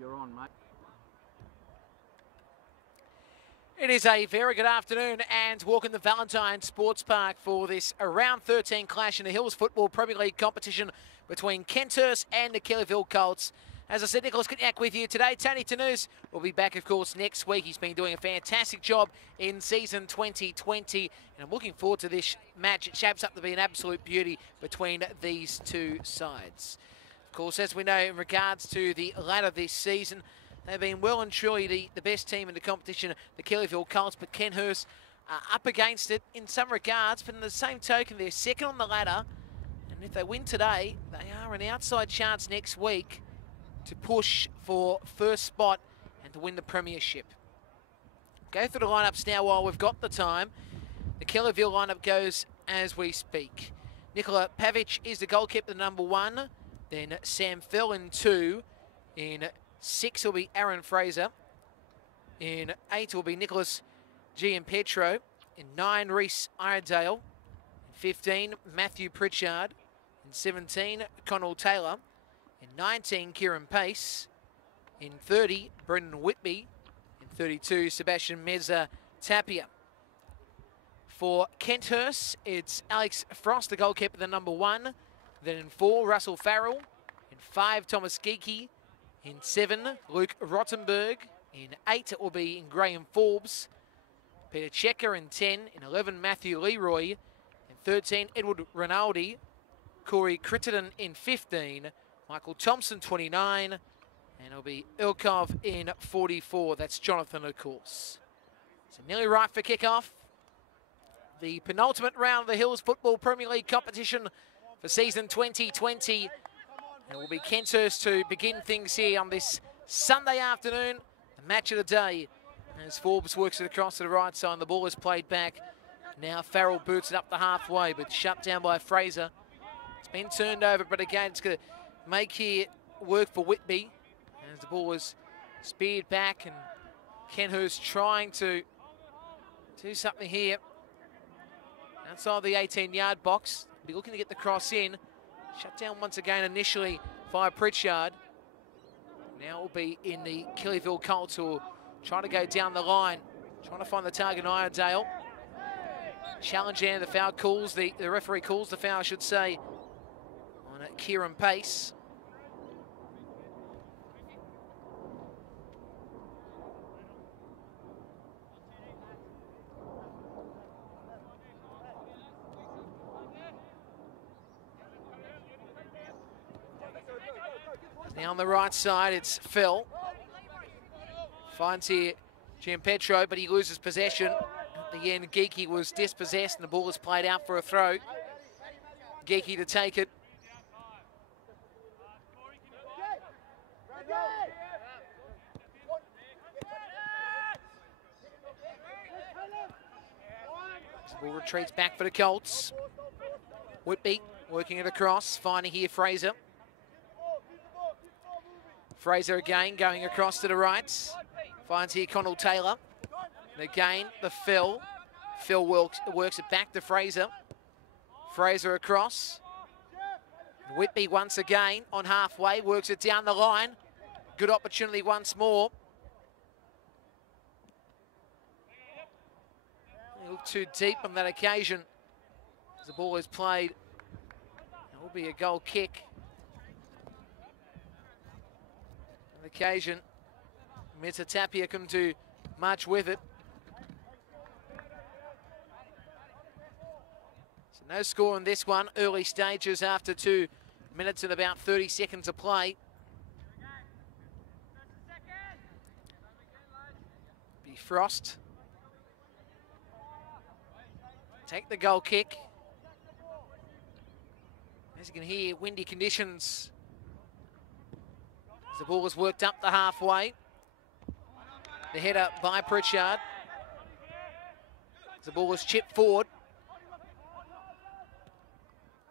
You're on, mate. It is a very good afternoon and welcome to Valentine Sports Park for this Round 13 clash in the Hills Football Premier League competition between KENTHURST and the KELLYVILLE KOLTS. As I said, Nicholas Kniak with you today. Tony Tanous will be back, of course, next week. He's been doing a fantastic job in season 2020, and I'm looking forward to this match. It shapes up to be an absolute beauty between these two sides. Of course, as we know, in regards to the ladder this season, they've been well and truly the best team in the competition, the KELLYVILLE KOLTS, but KENTHURST up against it in some regards, but in the same token, they're second on the ladder, and if they win today, they are an outside chance next week to push for first spot and to win the premiership. Go through the lineups now while we've got the time. The KELLYVILLE lineup goes as we speak. Nikola Pavic is the goalkeeper, number 1. Then Sam Fell in 2. In 6 will be Aaron Fraser. In 8 will be Nicholas Giampetro. In 9, Reece Iredale. In 15, Matthew Pritchard. In 17, Connell Taylor. In 19, Kieran Pace. In 30, Brendan Whitby. In 32, Sebastian Meza Tapia. For KENTHURST, it's Alex Frost, the goalkeeper, the number 1. Then in 4, Russell Farrell. In 5, Thomas Geekie. In 7, Luke Rottenberg. In 8, it will be Graham Forbes. Peter Checker in 10. In 11, Matthew Leroy. In 13, Edward Rinaldi. Corey Crittenden in 15. Michael Thompson, 29. And it'll be Ilkov in 44. That's Jonathan, of course. So nearly right for kickoff. The penultimate round of the Hills Football Premier League competition for season 2020. And it will be KENTHURST to begin things here on this Sunday afternoon. The match of the day. As Forbes works it across to the right side, the ball is played back. Now Farrell boots it up the halfway, but shut down by Fraser. It's been turned over, but again, it's going to make here work for Whitby. As the ball is speared back, and KENTHURST trying to do something here. Outside the 18-yard box, be looking to get the cross in. Shut down once again initially by Pritchard. Now it will be in the KELLYVILLE KOLTS who will try to go down the line, trying to find the target, Iredale. Challenge there, the foul calls, the referee calls the foul, I should say, on Kieran Pace. Now on the right side, it's Phil. Finds here Giampetro, but he loses possession. At the end, Geekie was dispossessed, and the ball is played out for a throw. Geekie to take it. The ball retreats back for the Kolts. Whitby working it across, finding here Fraser. Fraser again going across to the right. Finds here Connell Taylor. And again, the Phil. Phil works it back to Fraser. Fraser across. Whitby once again on halfway, works it down the line. Good opportunity once more. A little too deep on that occasion. As the ball is played, it will be a goal kick. On occasion, Meza Tapia couldn't do much with it. So no score in this one. Early stages after 2 minutes and about 30 seconds of play. Be Frost. Take the goal kick. As you can hear, windy conditions. As the ball is worked up the halfway. The header by Pritchard. As the ball was chipped forward.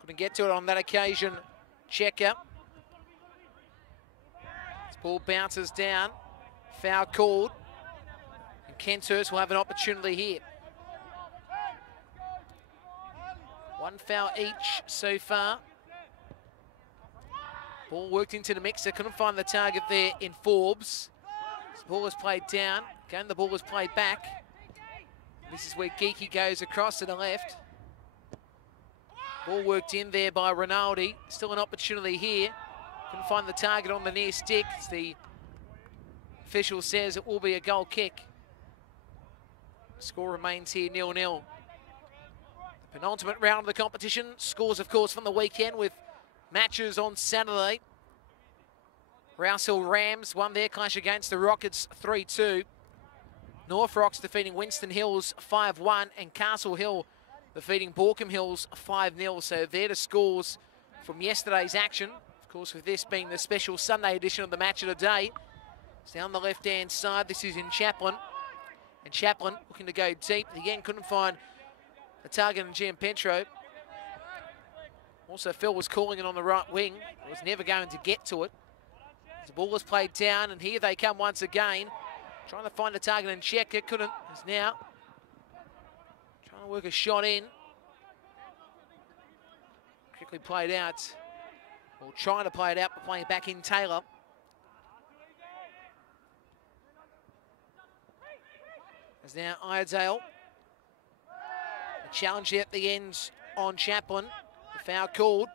Couldn't get to it on that occasion. Checker. This ball bounces down. Foul called. And KENTHURST will have an opportunity here. One foul each so far. Ball worked into the mixer, couldn't find the target there in Forbes. The ball was played down, again the ball was played back. This is where Geeky goes across to the left. Ball worked in there by Rinaldi. Still an opportunity here. Couldn't find the target on the near stick. As the official says it will be a goal kick. The score remains here 0-0. The penultimate round of the competition. Scores, of course, from the weekend with matches on Saturday. Rouse Hill Rams won their clash against the Rockets 3-2. North Rocks defeating Winston Hills 5-1, and Castle Hill defeating Borkham Hills 5-0. So they're the scores from yesterday's action. Of course, with this being the special Sunday edition of the match of the day. It's down the left-hand side. This is in Chaplin. And Chaplin looking to go deep. Again, couldn't find the target in Giampetro. Also, Phil was calling it on the right wing. Was never going to get to it. The ball was played down, and here they come once again. Trying to find the target and check it. Couldn't. Is now trying to work a shot in. Quickly played out. Or trying to play it out, but playing back in Taylor. As now Iredale. A challenge at the end on Chaplin. The foul called.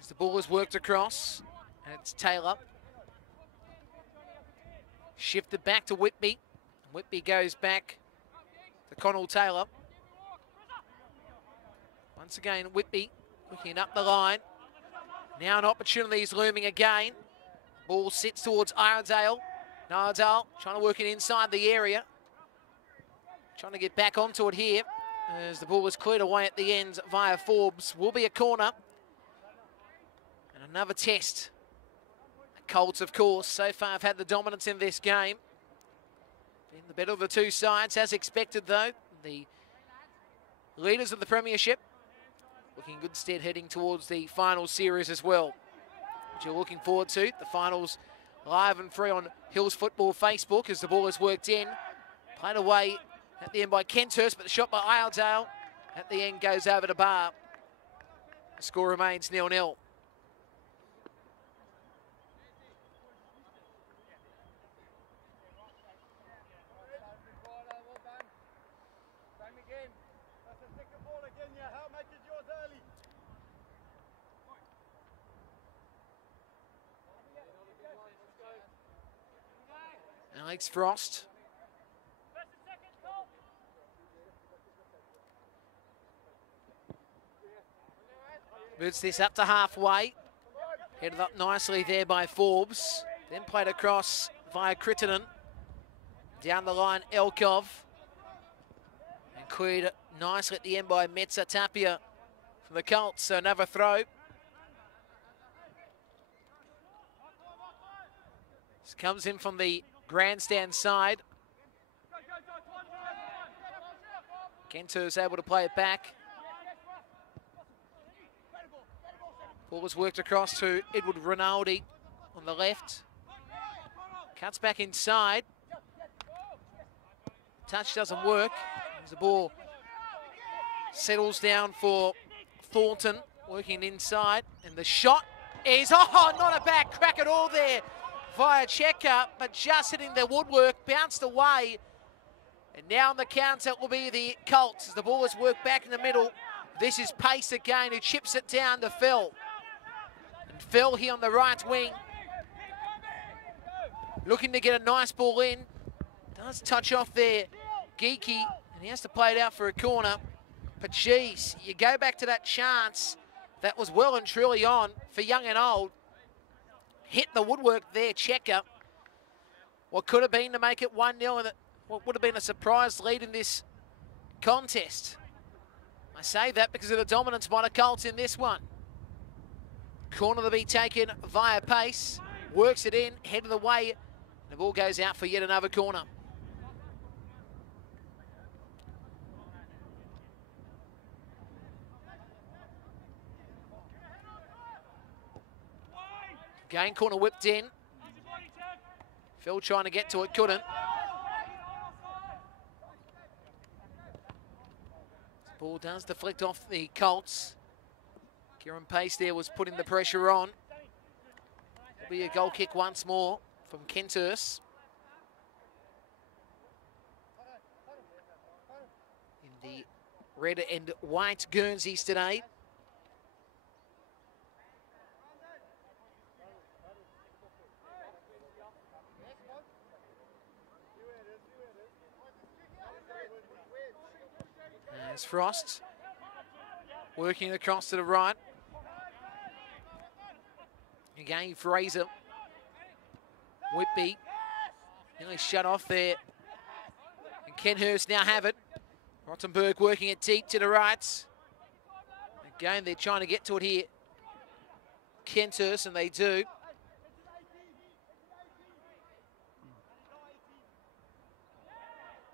As the ball is worked across, and it's Taylor. Shifted back to Whitby. Whitby goes back to Connell Taylor. Once again, Whitby looking up the line. Now an opportunity is looming again. Ball sits towards Iredale. Iredale trying to work it inside the area. Trying to get back onto it here. As the ball is cleared away at the end via Forbes. Will be a corner. And another test. The Colts, of course, so far have had the dominance in this game. Been the better of the two sides, as expected, though. The leaders of the premiership looking good stead heading towards the final series as well, which you're looking forward to. The finals live and free on Hills Football Facebook as the ball is worked in. Played away at the end by Kenthurst, but the shot by Iredale at the end goes over the bar. The score remains 0-0. Alex Frost. Moves this up to halfway. Headed up nicely there by Forbes. Then played across via Crittenden. Down the line, Elkov. And cleared nicely at the end by Metza Tapia from the Colts. So another throw. This comes in from the grandstand side. Kenthurst able to play it back. Ball was worked across to Edward Rinaldi on the left. Cuts back inside. Touch doesn't work. As the ball settles down for Thornton, working inside. And the shot is, oh, not a bad crack at all there via Checker, but just hitting the woodwork, bounced away. And now on the counter will be the Colts as the ball is worked back in the middle. This is Pace again, who chips it down to Phil. And Phil here on the right wing, looking to get a nice ball in. Does touch off there, Geeky, and he has to play it out for a corner. But geez, you go back to that chance that was well and truly on for young and old. Hit the woodwork there, Checker. What could have been to make it 1-0, and what would have been a surprise lead in this contest. I say that because of the dominance by the Colts in this one. Corner to be taken via Pace. Works it in, head of the way. And the ball goes out for yet another corner. Gain corner whipped in. Phil trying to get to it, couldn't. Ball does deflect off the Colts. Kieran Pace there was putting the pressure on. It'll be a goal kick once more from KENTHURST. In the red and white Guernseys today. There's Frost working across to the right. Again, Fraser. Whitby nearly shut off there. And KENTHURST now have it. Rottenberg working it deep to the right. Again, they're trying to get to it here. KENTHURST, and they do.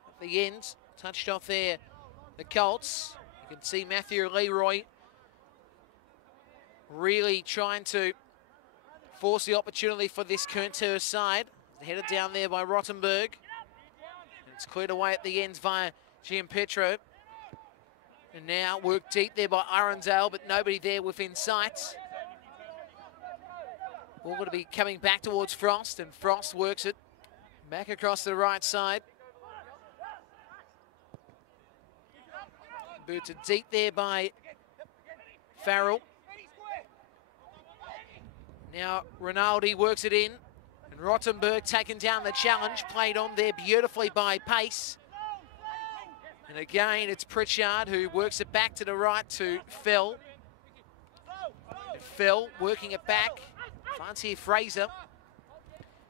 At the end, touched off there. The Colts, you can see Matthew Leroy really trying to force the opportunity for this KENTHURST side. Headed down there by Rottenberg. And it's cleared away at the ends via Gianpetro. And now worked deep there by Irondale, but nobody there within sight. All going to be coming back towards Frost, and Frost works it back across the right side. Booted deep there by Farrell. Now Rinaldi works it in. And Rottenberg taking down the challenge. Played on there beautifully by Pace. And again, it's Pritchard who works it back to the right to Phil. And Phil working it back. Finds here Fraser.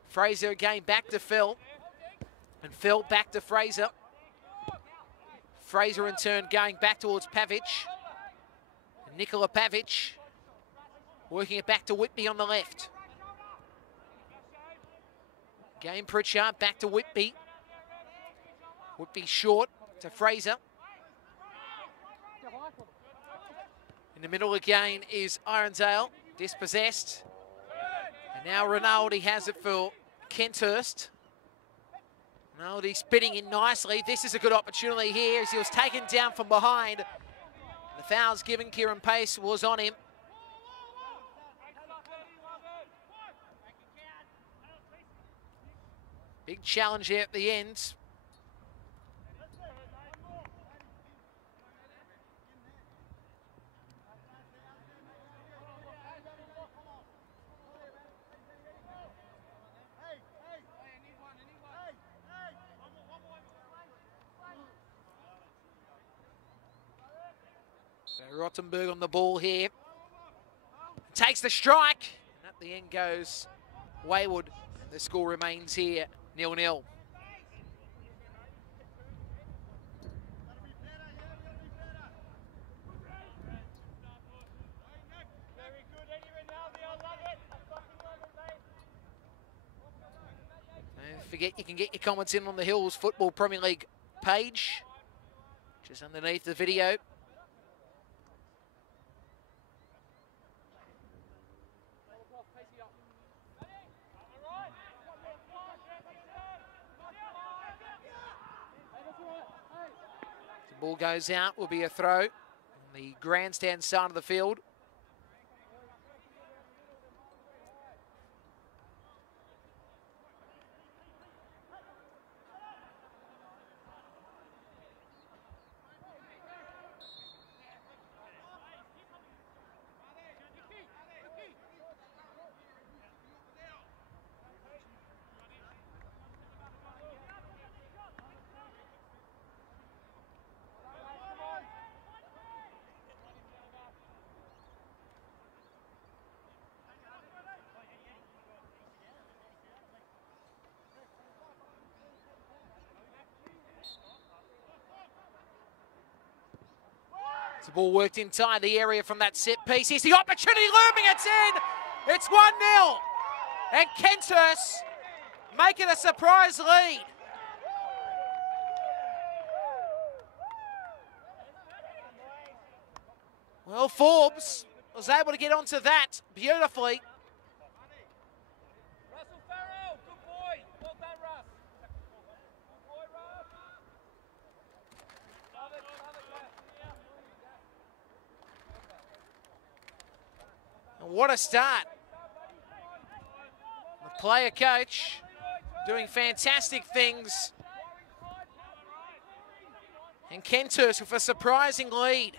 Fraser again back to Phil. And Phil back to Fraser. Fraser in turn going back towards Pavic. Nikola Pavic working it back to Whitby on the left. Game Pritchard back to Whitby. Whitby short to Fraser. In the middle again is Irondale, dispossessed. And now Rinaldi has it for KENTHURST. Rinaldi spinning in nicely. This is a good opportunity here as he was taken down from behind. The foul's given. Kieran Pace was on him. Big challenge here at the end. So Rottenberg on the ball here. Takes the strike. And at the end goes Wayward. The score remains here 0-0. Don't forget you can get your comments in on the Hills Football Premier League page, just underneath the video. The ball goes out, will be a throw on the grandstand side of the field. The ball worked inside the area from that set piece. Here's the opportunity looming, it's in! It's 1-0! And KENTHURST making a surprise lead. Well, Forbes was able to get onto that beautifully. And what a start. The player coach doing fantastic things. And KENTHURST with a surprising lead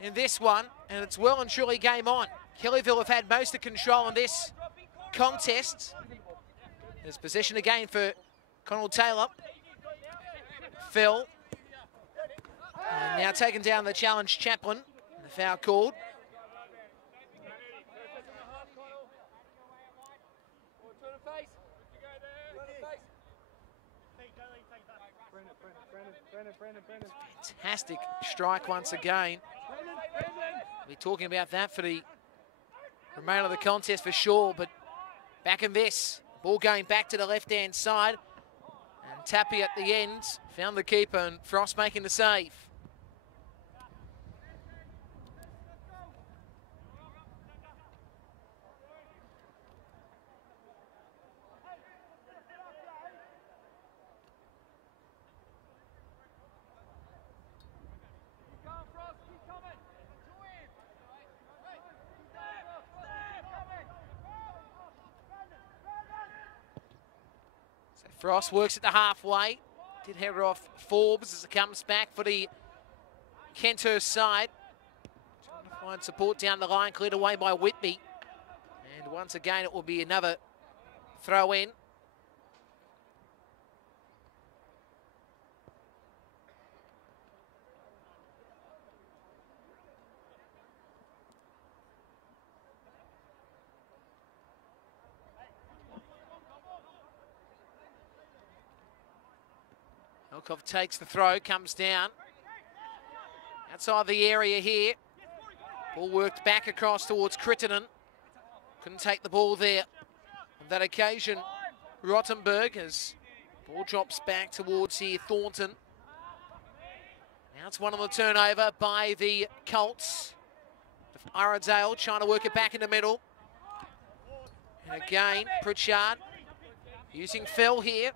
in this one, and it's well and truly game on. Kellyville have had most of control in this contest. There's possession again for Connell Taylor. Phil. And now taken down the challenge Chaplin. The foul called. Fantastic strike once again. We're talking about that for the remainder of the contest for sure, but back in this, ball going back to the left-hand side, and Tappy at the end found the keeper, and Frost making the save. Frost works at the halfway. Did head it off Forbes as it comes back for the KENTHURST side. Trying to find support down the line, cleared away by Whitby. And once again, it will be another throw in. Elkov takes the throw, comes down. Outside the area here. Ball worked back across towards Crittenden. Couldn't take the ball there. On that occasion, Rottenberg, as ball drops back towards here, Thornton. Now it's one on the turnover by the Colts. Iredale trying to work it back in the middle. And again, Pritchard using Phil here.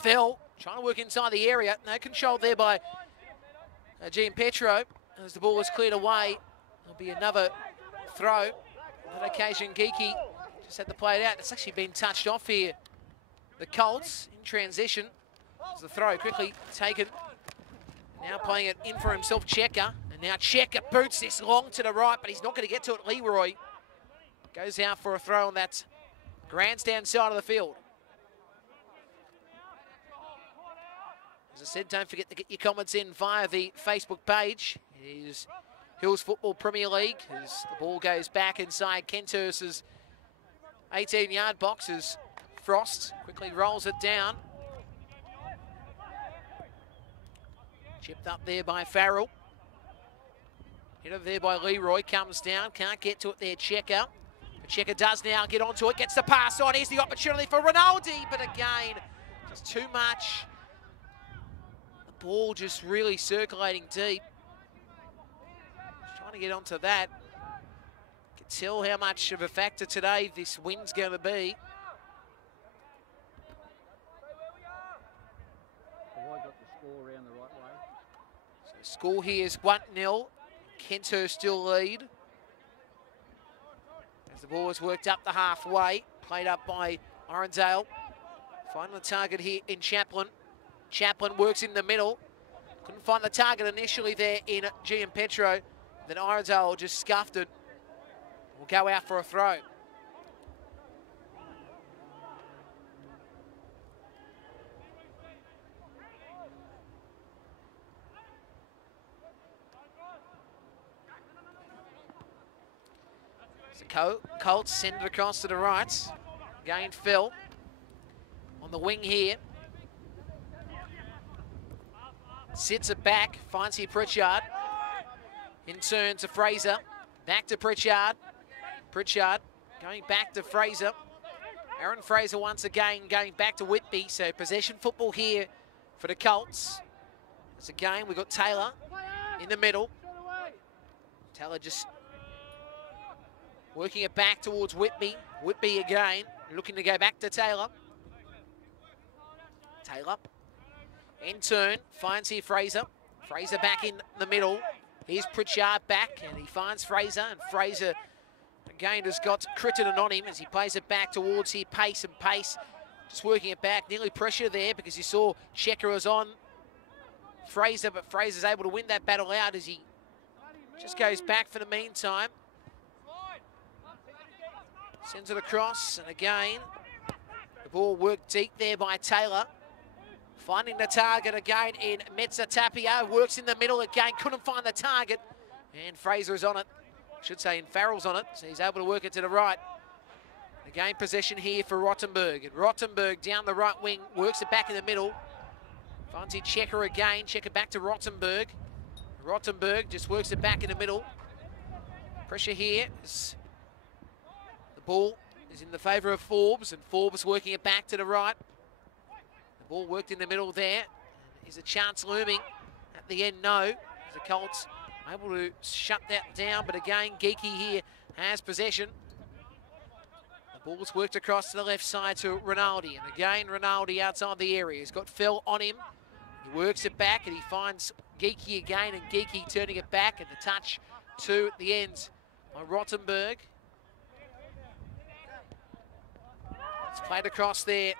Phil trying to work inside the area. No control there by Gianpetro. As the ball is cleared away, there'll be another throw. On that occasion, Geeky just had to play it out. It's actually been touched off here. The Colts in transition. As the throw quickly taken. Now playing it in for himself, Checker. And now Checker boots this long to the right, but he's not going to get to it. Leroy goes out for a throw on that grandstand side of the field. As I said, don't forget to get your comments in via the Facebook page. It is Hills Football Premier League as the ball goes back inside KENTHURST's 18-yard box as Frost quickly rolls it down. Chipped up there by Farrell. Hit over there by Leroy, comes down, can't get to it there, Checker. But Checker does now get onto it, gets the pass on. Here's the opportunity for Rinaldi, but again, just too much. Ball just really circulating deep. Just trying to get onto that. Can tell how much of a factor today this wind's going to be. Have I got the score around the right way? So score here is 1-0. KENTHURST still lead. As the ball is worked up the halfway. Played up by Orendale. Finding the target here in Chaplin. Chaplin works in the middle. Couldn't find the target initially there in Gianpetro. Then Iredale just scuffed it. Will go out for a throw. So Colts send it across to the right. Again, Phil on the wing here. Sits it back, finds here Pritchard. In turn to Fraser. Back to Pritchard. Pritchard going back to Fraser. Aaron Fraser once again going back to Whitby. So possession football here for the Colts. As again, we've got Taylor in the middle. Taylor just working it back towards Whitby. Whitby again, looking to go back to Taylor. Taylor. In turn, finds here Fraser. Fraser back in the middle. Here's Pritchard back, and he finds Fraser, and Fraser Again, has got Crittenden on him as he plays it back towards here. Pace and Pace. Just working it back. Nearly pressure there because you saw Checker was on Fraser, but Fraser's able to win that battle out as he just goes back for the meantime. Sends it across, and again, the ball worked deep there by Taylor. Finding the target again in Metza Tapia. Works in the middle again, couldn't find the target. And Fraser is on it. I should say, and Farrell's on it, so he's able to work it to the right. Again, possession here for Rottenberg. And Rottenberg down the right wing, works it back in the middle. Finds it Checker again, Checker back to Rottenberg. Rottenberg just works it back in the middle. Pressure here. The ball is in the favour of Forbes, and Forbes working it back to the right. The ball worked in the middle there. Is a chance looming? At the end, no. As the Colts able to shut that down, but again, Geeky here has possession. The ball's worked across to the left side to Rinaldi, and again, Rinaldi outside the area. He's got Phil on him. He works it back, and he finds Geeky again, and Geeky turning it back, and the touch to the ends by Rottenberg. It's played across there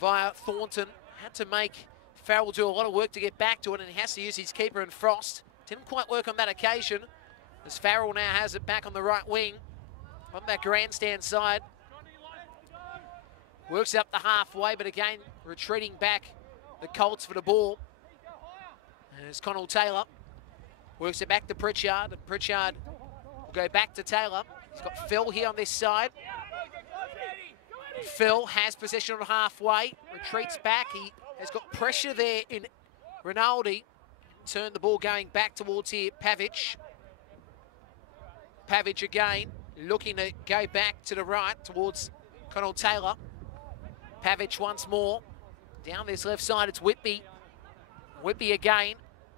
via Thornton. Had to make Farrell do a lot of work to get back to it, and he has to use his keeper in Frost. Didn't quite work on that occasion, as Farrell now has it back on the right wing, on that grandstand side. Works up the halfway, but again, retreating back the Colts for the ball. There's Connell Taylor. Works it back to Pritchard, and Pritchard will go back to Taylor. He's got Phil here on this side. Phil has possession on halfway, retreats back. He has got pressure there in Rinaldi. Turn the ball going back towards here, Pavic. Pavic again, looking to go back to the right towards Connell Taylor. Pavic once more. Down this left side, it's Whitby. Whitby again,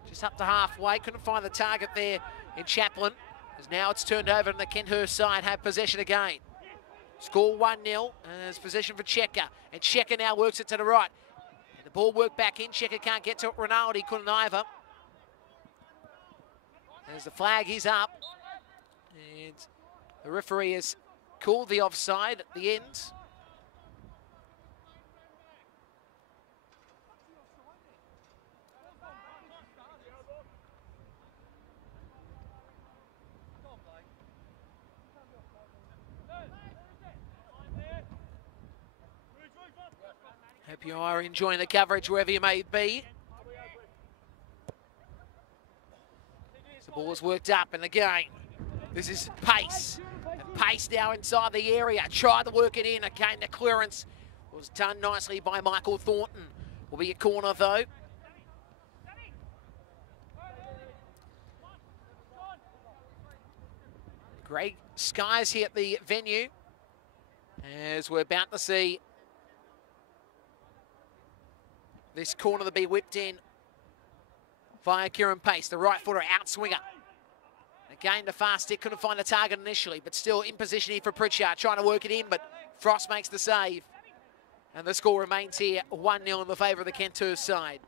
just up to halfway. Couldn't find the target there in Chaplin. As now it's turned over and the Kenthurst side have possession again. Score 1-0 as possession for Checker. And Checker now works it to the right. And the ball worked back in. Checker can't get to it. Rinaldi couldn't either. As the flag is up. And the referee has called the offside at the end. Hope you are enjoying the coverage wherever you may be. The ball is worked up, and again, this is Pace. And Pace now inside the area. Tried to work it in. Again, the clearance was done nicely by Michael Thornton. Will be a corner though. Great skies here at the venue, as we're about to see this corner to be whipped in via Kieran Pace, the right footer outswinger. Again, the fast stick, couldn't find the target initially, but still in position here for Pritchard, trying to work it in, but Frost makes the save. And the score remains here 1-0 in the favour of the Kenthurst side.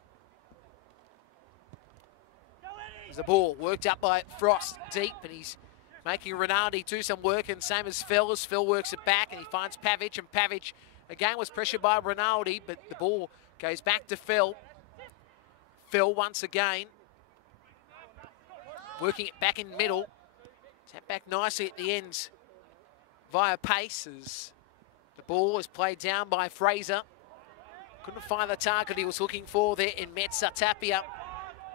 There's the ball worked up by Frost deep, and he's making Rinaldi do some work, and same as Phil works it back, and he finds Pavic, and Pavic again was pressured by Rinaldi, but the ball goes back to Phil. Phil once again, working it back in middle. Tap back nicely at the ends via Pace as the ball is played down by Fraser. Couldn't find the target he was looking for there in Metza Tapia.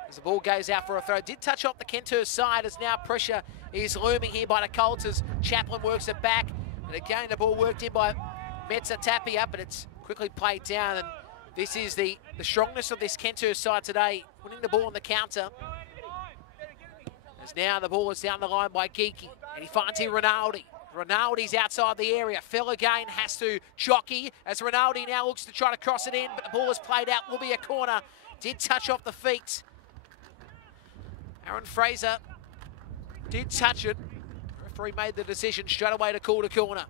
As the ball goes out for a throw. Did touch off the Kenthurst side as now pressure is looming here by the Colts as Chaplin works it back. And again, the ball worked in by Metza Tapia, but it's quickly played down. And this is the strongness of this Kenthurst side today, winning the ball on the counter. As now the ball is down the line by Geeky, and he finds here Rinaldi. Rinaldi's outside the area. Phil again has to jockey as Rinaldi now looks to try to cross it in, but the ball is played out, will be a corner. Did touch off the feet. Aaron Fraser did touch it. The referee made the decision straight away to call the corner.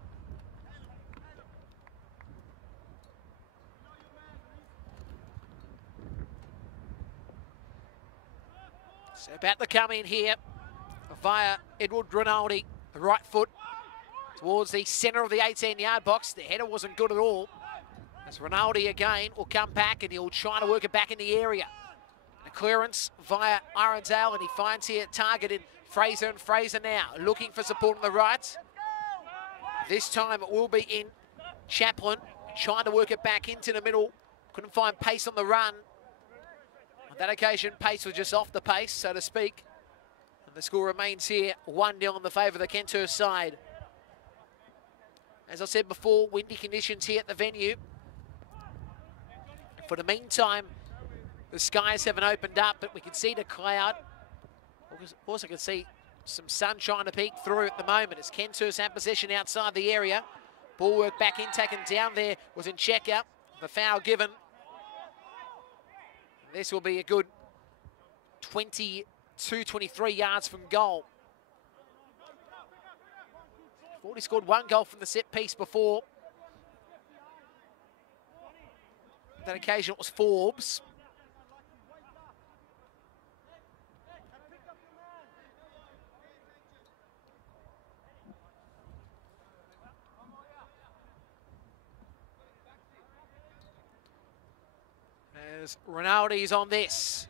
So about to come in here via Edward Rinaldi. the right foot towards the centre of the 18-yard box. The header wasn't good at all. As Rinaldi again will come back and he'll try to work it back in the area. A clearance via Arundel, and he finds here targeted Fraser, and Fraser now looking for support on the right. This time it will be in Chaplin, trying to work it back into the middle. Couldn't find pace on the run. On that occasion, pace was just off the pace, so to speak. And the score remains here 1-0 in the favour of the Kenthurst side. As I said before, windy conditions here at the venue. For the meantime, the skies haven't opened up, but we can see the cloud. Also can see some sun trying to peek through at the moment as Kenthurst have possession outside the area. Ball work back in, taken down there, was in check-up. The foul given. This will be a good 22, 23 yards from goal. They've already scored one goal from the set piece before. On that occasion it was Forbes. As Rinaldi's on this.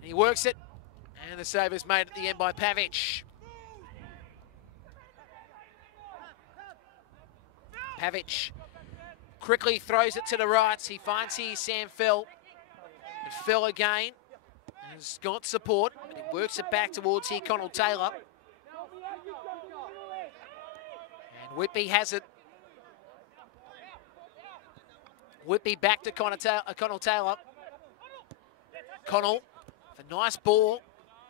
He works it, and the save is made at the end by Pavic. Pavic quickly throws it to the right. He finds here Sam Phil. And Phil again has got support, but he works it back towards here Connell Taylor. And Whitby has it. Whitby back to Connell Taylor. Connell, a nice ball.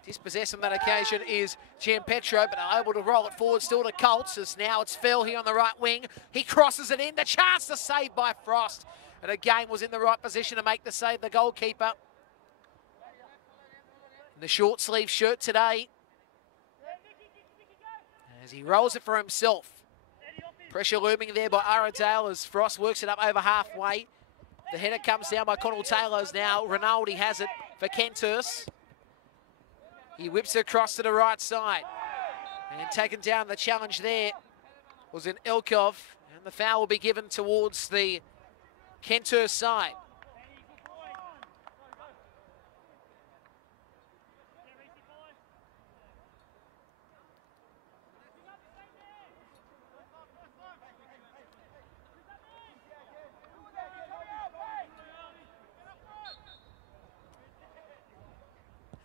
Dispossessed on that occasion is Gianpetro, but able to roll it forward still to Kolts, as now it's Phil here on the right wing. He crosses it in. The chance to save by Frost. And again was in the right position to make the save, the goalkeeper. In the short sleeve shirt today. As he rolls it for himself. Pressure looming there by Arundel as Frost works it up over halfway. The header comes down by Connell Taylor's now. Rinaldi has it for Kenthurst. He whips it across to the right side. And taken down, the challenge there was in Ilkov. And the foul will be given towards the Kenthurst side.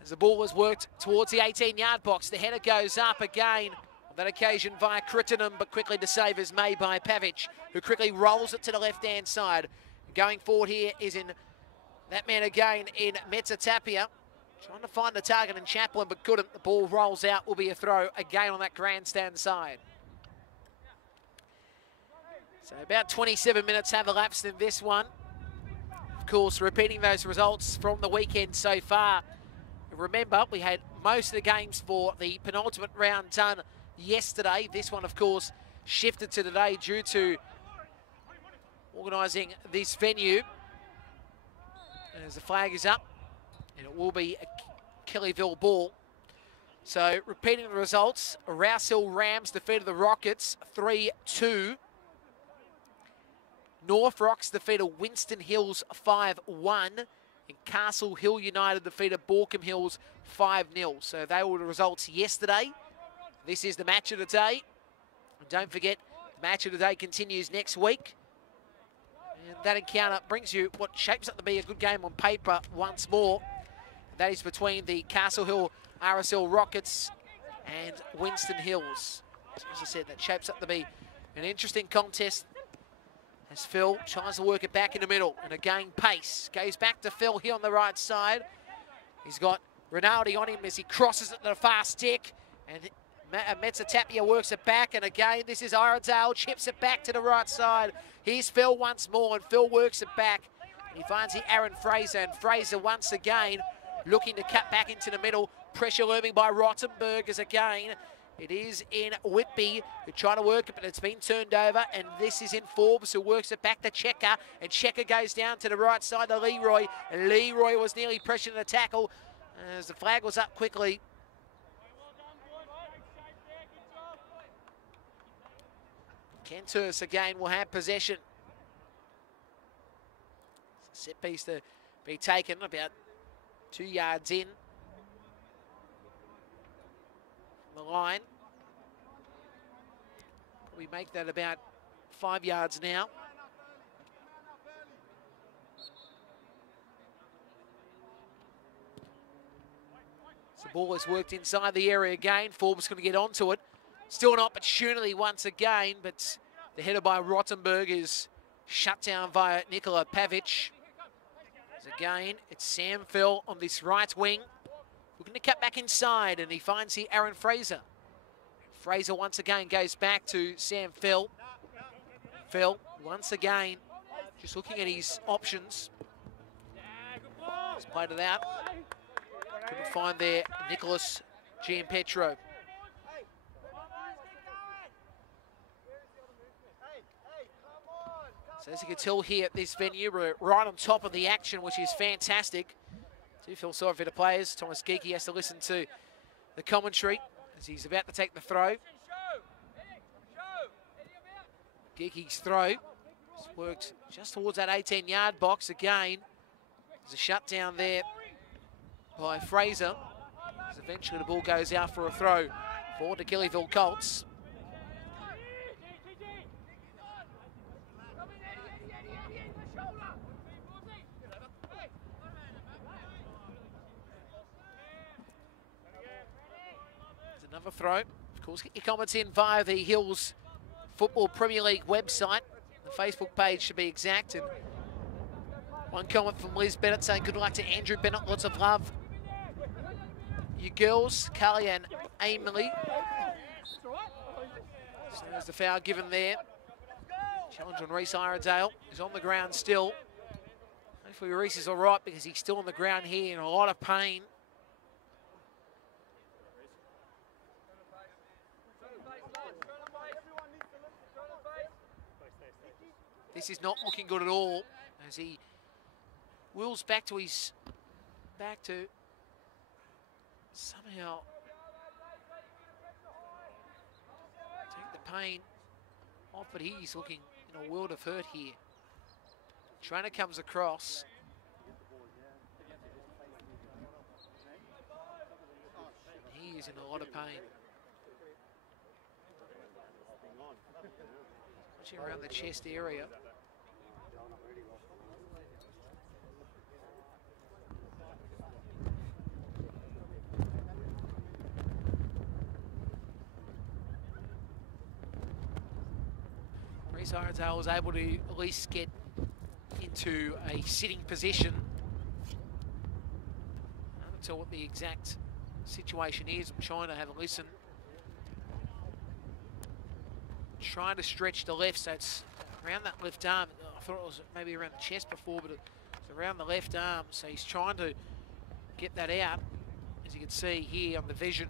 As the ball was worked towards the 18-yard box, the header goes up again. On that occasion via Crittenden, but quickly the save is made by Pavic, who quickly rolls it to the left-hand side. Going forward here is in that man again in Mezzatapia. Trying to find the target in Chaplin, but couldn't. The ball rolls out, will be a throw again on that grandstand side. So about 27 minutes have elapsed in this one. Of course, repeating those results from the weekend so far. Remember, we had most of the games for the penultimate round done yesterday. This one, of course, shifted to today due to organising this venue. As the flag is up, and it will be a Kellyville ball. So, repeating the results, Rouse Hill Rams defeated the Rockets 3-2. North Rocks defeated Winston Hills 5-1. And Castle Hill United defeated Borkham Hills 5-0. So they were the results yesterday. This is the match of the day. And don't forget, the match of the day continues next week. And that encounter brings you what shapes up to be a good game on paper once more. That is between the Castle Hill RSL Rockets and Winston Hills. So as I said, that shapes up to be an interesting contest. As Phil tries to work it back in the middle. And again, pace. Goes back to Phil here on the right side. He's got Rinaldi on him as he crosses it to the far stick. And Mezzatapia works it back. And again, this is Arundel. Chips it back to the right side. Here's Phil once more. And Phil works it back. And he finds the Aaron Fraser. And Fraser once again looking to cut back into the middle. Pressure looming by Rottenberg as again. It is in Whitby, who trying to work it, but it's been turned over. And this is in Forbes, who works it back to Checker. And Checker goes down to the right side to Leroy. And Leroy was nearly pressured in the tackle as the flag was up quickly. KENTHURST again will have possession. Set piece to be taken about 2 yards in from the line. We make that about 5 yards now. So the ball has worked inside the area again. Forbes going to get onto it. Still an opportunity once again, but the header by Rottenberg is shut down via Nikola Pavic. As again, it's Sam Phil on this right wing. Looking to cut back inside, and he finds here Aaron Fraser. Fraser once again goes back to Sam Phil. Phil, once again, just looking at his options. He's played it out. Couldn't find there Nicholas Gianpetro. So as you can tell here at this venue, we're right on top of the action, which is fantastic. Do feel sorry for the players. Thomas Geekie has to listen to the commentary as he's about to take the throw. Geekie's throw has worked just towards that 18-yard box again. There's a shutdown there by Fraser. As eventually the ball goes out for a throw for the KELLYVILLE KOLTS. Another throw. Of course, get your comments in via the Hills Football Premier League website, the Facebook page to be exact. And one comment from Liz Bennett saying good luck to Andrew Bennett, lots of love. You girls, Carly and Emily. So there's the foul given there. Challenge on Reese Iredale. He's on the ground still. Hopefully Reese is all right because he's still on the ground here in a lot of pain. This is not looking good at all as he wheels back to somehow take the pain off, but he's looking in a world of hurt here. Trainer comes across. He is in a lot of pain. Around the chest area. Reese Iredale was able to at least get into a sitting position. I don't tell what the exact situation is. I'm trying to have a listen. Trying to stretch the left, so it's around that left arm. I thought it was maybe around the chest before, but it's around the left arm. So he's trying to get that out, as you can see here on the vision.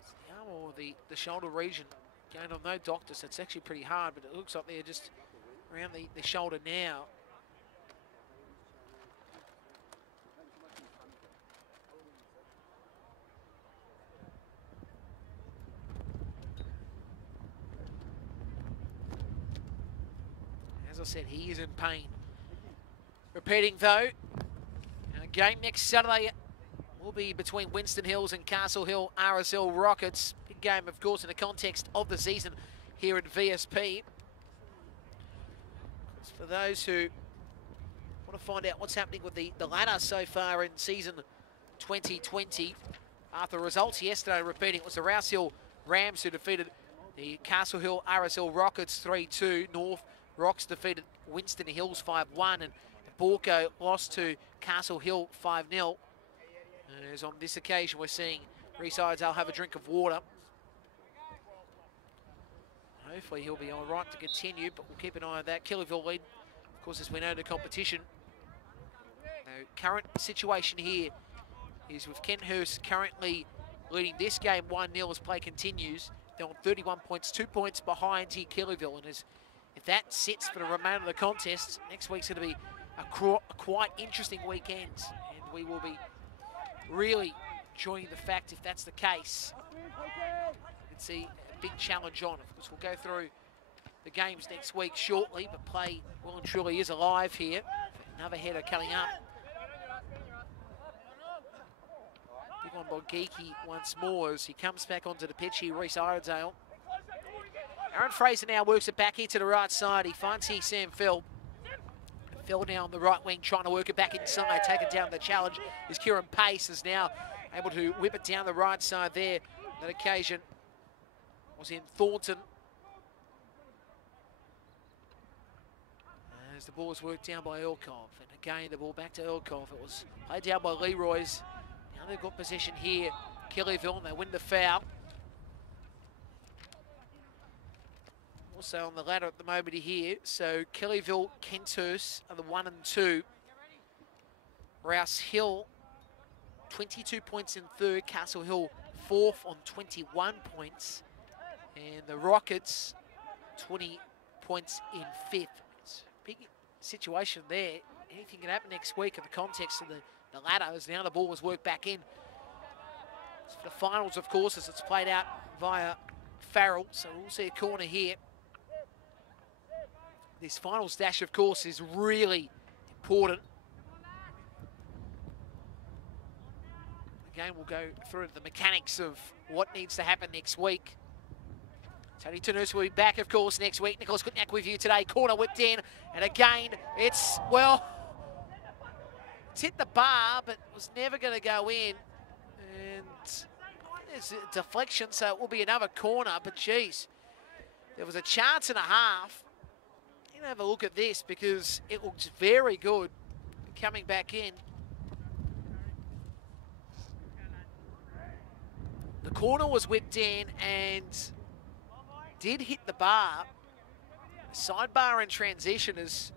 It's the arm or the shoulder region. Going on no doctor, so it's actually pretty hard, but it looks like they're just around the shoulder now. As I said, he is in pain. Repeating though, our game next Saturday will be between Winston Hills and Castle Hill RSL Rockets. Big game, of course, in the context of the season here at VSP. For those who want to find out what's happening with the ladder so far in season 2020, after results yesterday, repeating, it was the Rouse Hill Rams who defeated the Castle Hill RSL Rockets 3-2. North Rocks defeated Winston Hills 5-1, and Borco lost to Castle Hill 5-0. As on this occasion, we're seeing Reese Iredale have a drink of water. Hopefully he'll be all right to continue, but we'll keep an eye on that. KELLYVILLE lead, of course, as we know, the competition. Now, current situation here is with KENTHURST currently leading this game 1-0 as play continues. They're on 31 points, 2 points behind here KELLYVILLE, and if that sits for the remainder of the contest, next week's going to be a quite interesting weekend, and we will be really enjoying the fact if that's the case. You can see a big challenge on. Of course, we'll go through the games next week shortly, but play well and truly is alive here. Another header coming up. Big one by Geeky once more as he comes back onto the pitch here, Reece Iredale. Aaron Fraser now works it back here to the right side. He finds here Sam Phil. Phil now on the right wing trying to work it back inside, taking down the challenge. Is Kieran Pace is now able to whip it down the right side there. That occasion was in Thornton. As the ball was worked down by Elkov. And again, the ball back to Elkov. It was played down by Leroy's. Now they've got possession here. Kellyville, and they win the foul. Also on the ladder at the moment here. So Kellyville, KENTHURST are the 1 and 2. Rouse Hill, 22 points in third. Castle Hill, fourth on 21 points. And the Rockets, 20 points in fifth. It's a big situation there. Anything can happen next week in the context of the ladder, as now the ball was worked back in. It's for the finals, of course, as it's played out via Farrell. So we'll see a corner here. This finals dash, of course, is really important. Again, we'll go through the mechanics of what needs to happen next week. Tony Tunus will be back, of course, next week. Nicholas Kutniak with you today. Corner whipped in. And again, it's, well, it's hit the bar, but was never going to go in. And there's a deflection, so it will be another corner. But, geez, there was a chance and a half. Have a look at this because it looks very good coming back in. The corner was whipped in and did hit the bar. Sidebar in transition as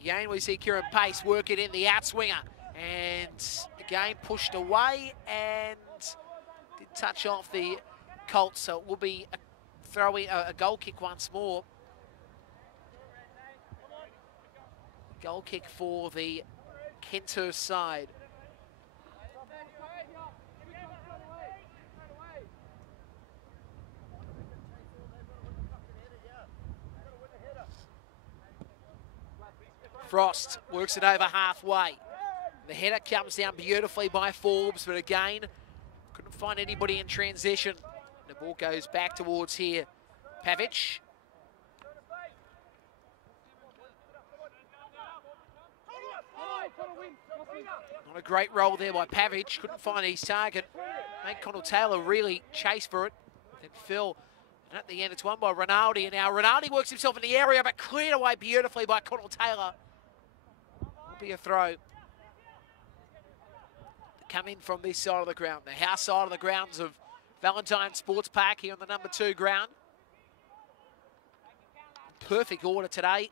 again we see Kieran Pace work it in the outswinger and again pushed away and did touch off the Colts, so it will be a throw-in, a goal kick once more. Goal kick for the KENTHURST side. Frost works it over halfway. The header comes down beautifully by Forbes, but again, couldn't find anybody in transition. The ball goes back towards here. Pavic. Not a great roll there by Pavic. Couldn't find his target. Mate Connell Taylor really chased for it. Then Phil. And at the end, it's won by Rinaldi. And now Rinaldi works himself in the area, but cleared away beautifully by Connell Taylor. Will be a throw. Come in from this side of the ground. The house side of the grounds of Valentine Sports Park here on the number 2 ground. Perfect order today.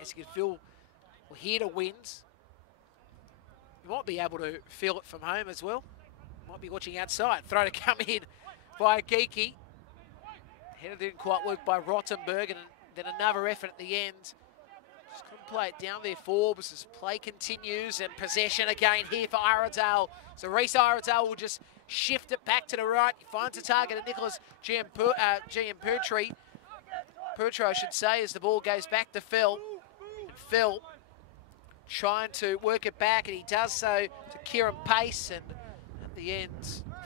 As you can feel, well, here to wins. You might be able to feel it from home as well. Might be watching outside. Throw to come in by Geeky. Header didn't quite work by Rottenberg, and then another effort at the end. Just couldn't play it down there. Forbes as play continues, and possession again here for Iredale. So Reece Iredale will just shift it back to the right. He finds a target at Nicholas Pertry, I should say, as the ball goes back to Phil. Phil trying to work it back, and he does so to Kieran Pace, and at the end,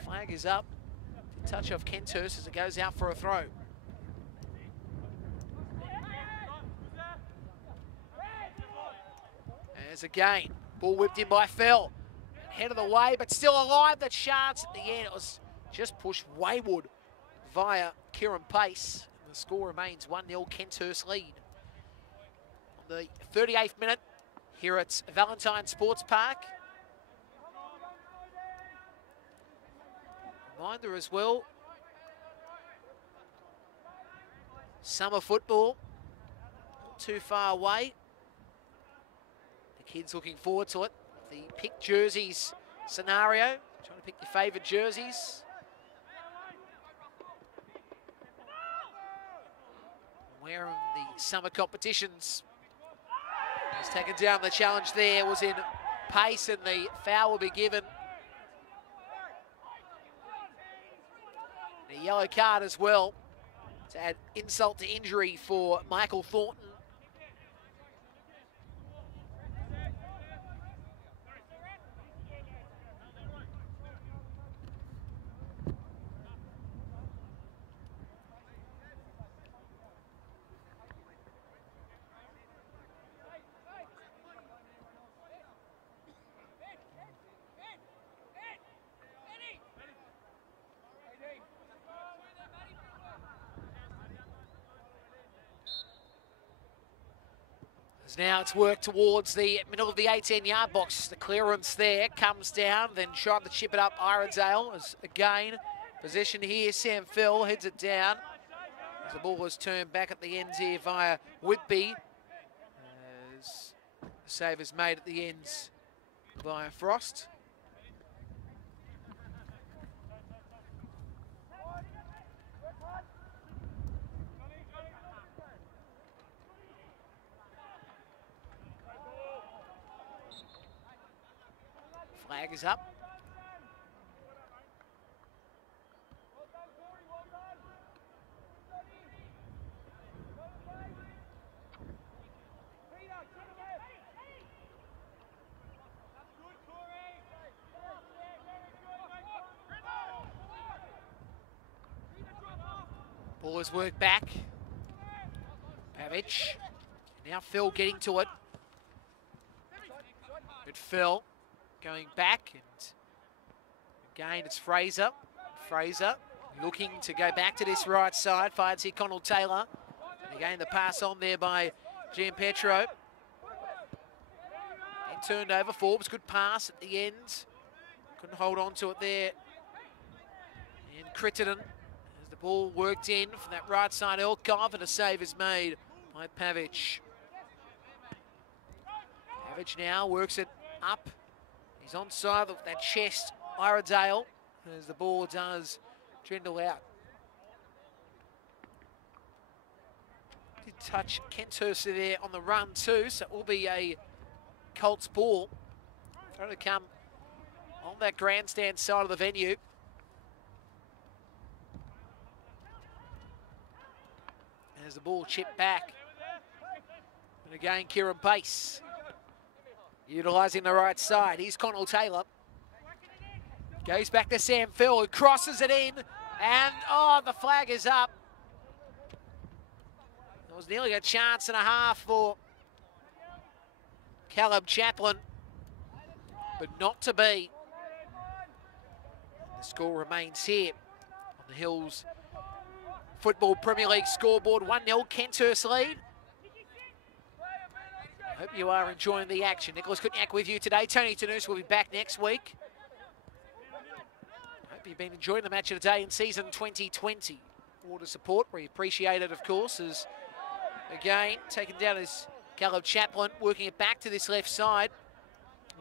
flag is up. Touch off KENTHURST as it goes out for a throw. As again, ball whipped in by Phil. Head of the way, but still alive. The chance at the end, it was just pushed wayward via Kieran Pace. The score remains 1-0 KENTHURST lead. On the 38th minute here at Valentine Sports Park. Reminder as well, summer football, not too far away. The kids looking forward to it. The pick jerseys scenario, trying to pick your favourite jerseys. Wearing the summer competitions. He's taken down. The challenge there was in pace, and the foul will be given. A yellow card as well to add insult to injury for Michael Thornton. Now it's worked towards the middle of the 18-yard box. The clearance there comes down, then trying to chip it up. Irondale as again possession here. Sam Phil heads it down as the ball was turned back at the ends here via Whitby. As the save is made at the ends via Frost. Flag is up. Ball is worked back. Pavic. Now Phil getting to it. Good Phil. Going back, and again it's Fraser. Fraser looking to go back to this right side. Finds here Connell Taylor. And again the pass on there by Gianpetro. And turned over. Forbes, good pass at the end. Couldn't hold on to it there. And Crittenden, as the ball worked in from that right side Elkov, and a save is made by Pavic. Pavic now works it up. He's onside of that chest, Iredale, as the ball does trindle out. Did touch KENTHURST there on the run too, so it will be a Colts ball. Trying to come on that grandstand side of the venue. As the ball chipped back. And again, Kieran Pace. Utilising the right side. Here's Connell Taylor. Goes back to Sam Phil, who crosses it in. And, oh, the flag is up. There was nearly a chance and a half for Caleb Chaplin, but not to be. The score remains here on the Hills Football Premier League scoreboard. 1-0 KENTHURST lead. Hope you are enjoying the action. Nicholas Kutniak with you today. Tony Tanous will be back next week. Hope you've been enjoying the match of the day in season 2020. Water support, we appreciate it, of course, as again taken down as Caleb Chaplin, working it back to this left side.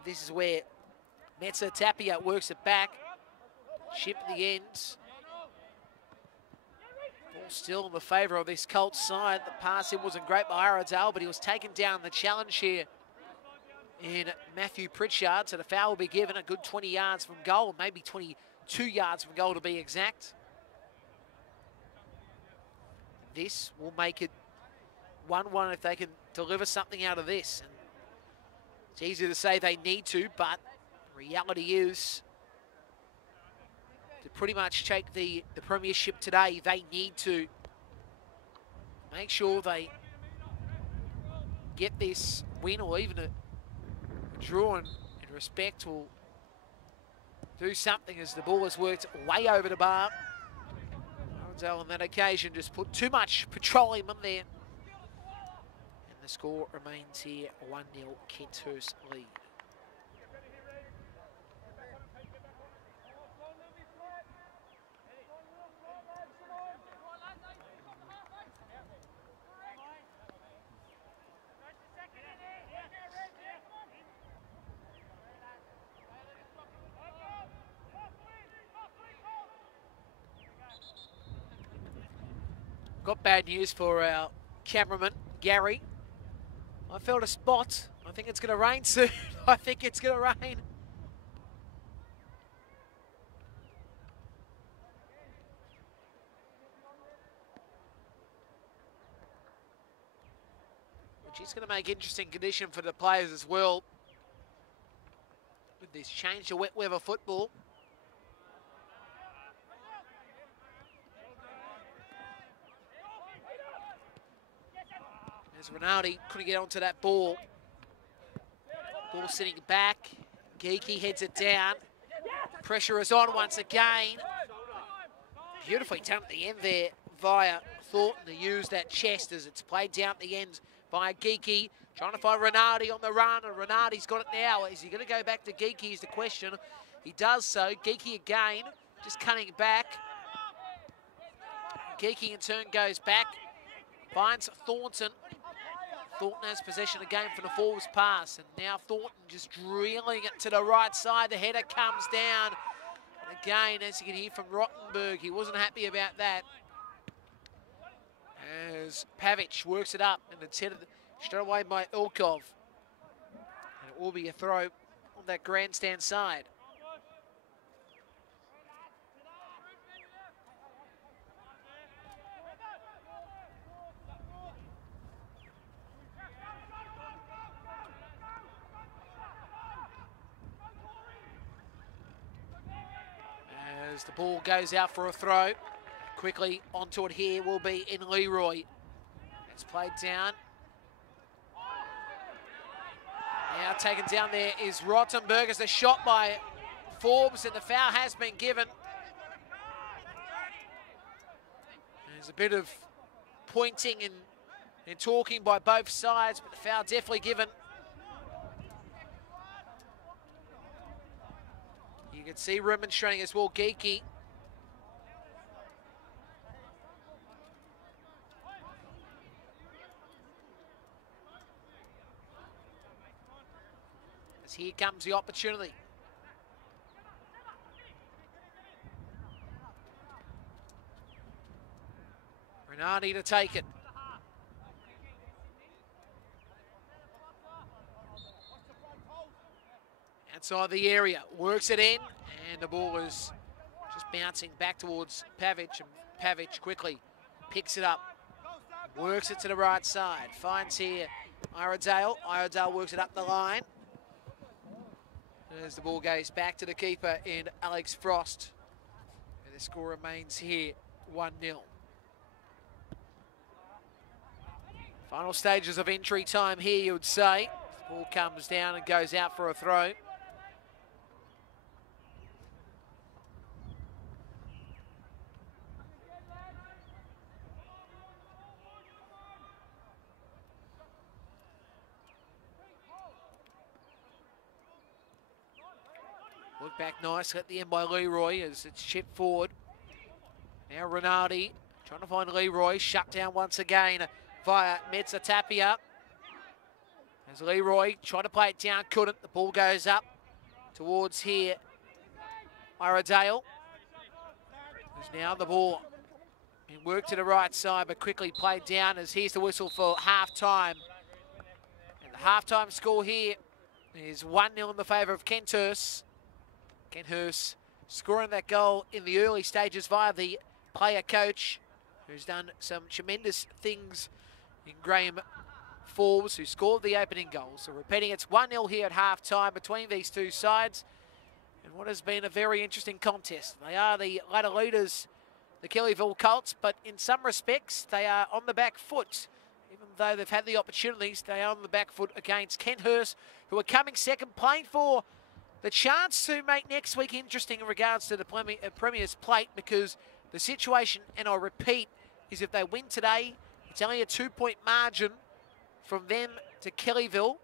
This is where Metza Tapia works it back. Chip at the ends. Ball still in the favour of this Colts side. The pass in wasn't great by Iredale, but he was taken down. The challenge here in Matthew Pritchard, so the foul will be given a good 20 yards from goal, maybe 22 yards from goal to be exact. This will make it 1-1 if they can deliver something out of this. And it's easy to say they need to, but the reality is to pretty much take the premiership today, they need to make sure they get this win, or even a draw, and in respect will do something, as the ball has worked way over the bar. Arundel on that occasion just put too much petroleum in there. And the score remains here 1-0 KENTHURST lead. Got bad news for our cameraman, Gary. I felt a spot. I think it's going to rain soon. I think it's going to rain. Which is going to make interesting condition for the players as well. With this change to wet weather football. As Rinaldi couldn't get onto that ball. Ball sitting back. Geeky heads it down. Pressure is on once again. Beautifully done at the end there via Thornton to use that chest as it's played down at the end by Geeky. Trying to find Rinaldi on the run, and Rinaldi's got it now. Is he going to go back to Geeky is the question. He does so. Geeky again, just cutting back. Geeky in turn goes back. Finds Thornton. Thornton has possession again for the forwards pass, and now Thornton just drilling it to the right side. The header comes down, and again, as you can hear from Rottenberg, he wasn't happy about that. As Pavic works it up, and it's headed straight away by Ilkov, and it will be a throw on that grandstand side. As the ball goes out for a throw, quickly onto it here will be in Leroy. It's played down. Now taken down there is Rottenberg as a shot by Forbes, and the foul has been given. There's a bit of pointing and talking by both sides, but the foul definitely given. You can see remonstrating as well, Geeky. As here comes the opportunity. Rinaldi to take it. Outside the area, works it in, and the ball is just bouncing back towards Pavic, and Pavic quickly picks it up, works it to the right side, finds here Iredale. Iredale works it up the line. As the ball goes back to the keeper in Alex Frost, and the score remains here 1-0. Final stages of entry time here, you would say. The ball comes down and goes out for a throw. Look back nicely at the end by Leroy as it's chipped forward. Now Rinaldi trying to find Leroy, shut down once again via Metza Tapia. As Leroy tried to play it down, couldn't. The ball goes up towards here Iredale. There's now the ball being worked to the right side, but quickly played down as here's the whistle for half-time. And the half-time score here is 1-0 in the favour of KENTHURST. KENTHURST scoring that goal in the early stages via the player coach, who's done some tremendous things in Graham Forbes, who scored the opening goal. So repeating, it's 1-0 here at half-time between these two sides, and what has been a very interesting contest. They are the ladder leaders, the Kellyville KOLTS, but in some respects they are on the back foot. Even though they've had the opportunities, they are on the back foot against KENTHURST, who are coming second, playing for the chance to make next week interesting in regards to the Premier's Plate, because the situation, and I repeat, is if they win today, it's only a 2-point margin from them to Kellyville.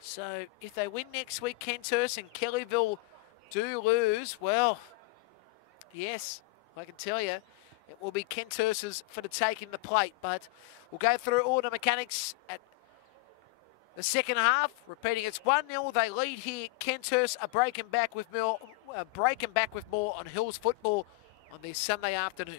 So if they win next week, KENTHURST, and Kellyville do lose, well, yes, I can tell you, it will be KENTHURST's for the take in the Plate. But we'll go through all the mechanics at the second half. Repeating, it's 1-0. They lead here. KENTHURST are breaking back with more on Hills football on this Sunday afternoon.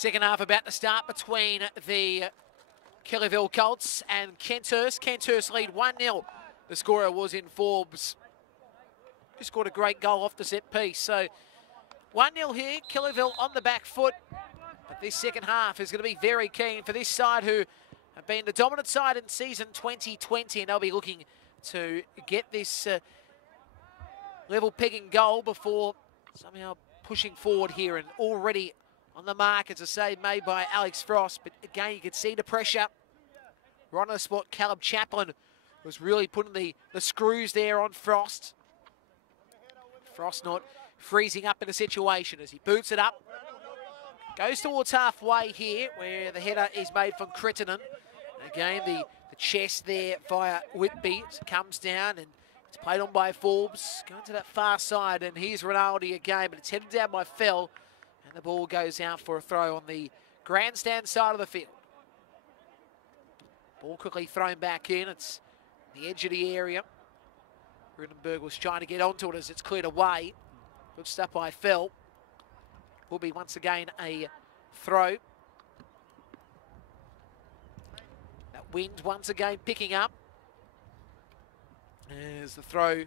Second half about to start between the Kellyville Colts and KENTHURST. KENTHURST lead 1-0. The scorer was in Forbes, who scored a great goal off the set piece. So 1-0 here, Kellyville on the back foot. But this second half is going to be very keen for this side, who have been the dominant side in season 2020, and they'll be looking to get this level pegging goal before somehow pushing forward here. And already on the mark, it's a save made by Alex Frost, but again you can see the pressure. Right on the spot, Caleb Chaplin was really putting the screws there on Frost. Frost not freezing up in the situation as he boots it up. Goes towards halfway here, where the header is made from Crittenden. Again, the chest there via Whitby. It comes down and it's played on by Forbes. Going to that far side, and here's Rinaldi again, but it's headed down by Fell. And the ball goes out for a throw on the grandstand side of the field. Ball quickly thrown back in. It's the edge of the area. Rudenberg was trying to get onto it as it's cleared away. Good stuff by Fell. Will be once again a throw. That wind once again picking up. There's the throw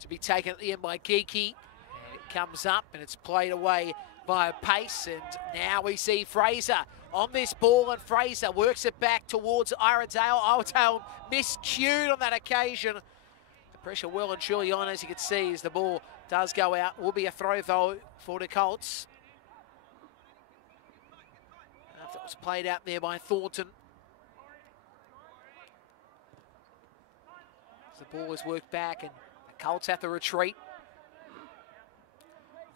to be taken at the end by Geeky. And it comes up and it's played away by Pace. And now we see Fraser on this ball, and Fraser works it back towards Iredale. Iredale miscued on that occasion. The pressure well and truly on, as you can see, as the ball does go out. Will be a throw though for the Colts. After it was played out there by Thornton. As the ball is worked back and the Colts have to retreat.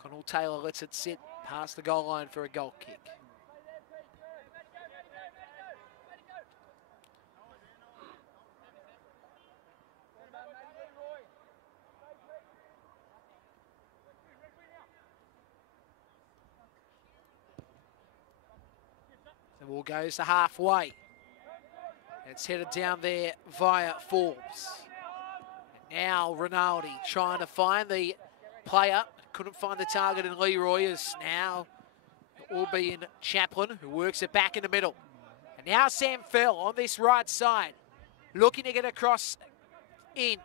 Connell Taylor lets it sit past the goal line for a goal kick. The ball goes to halfway. It's headed down there via Forbes. And now Rinaldi trying to find the player. Couldn't find the target in Leroy, as now it will be in Chaplin, who works it back in the middle. And now Sam Fell on this right side, looking to get across in.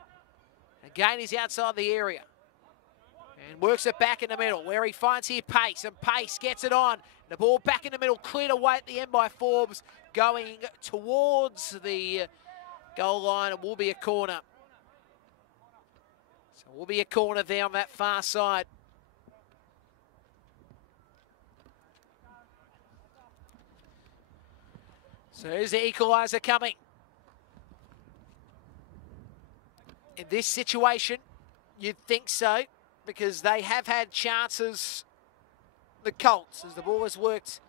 Again, he's outside the area. And works it back in the middle, where he finds here Pace, and Pace gets it on. The ball back in the middle, cleared away at the end by Forbes, going towards the goal line. It will be a corner. So it will be a corner there on that far side. So here's the equaliser coming. In this situation, you'd think so, because they have had chances, the Colts, as the ball has worked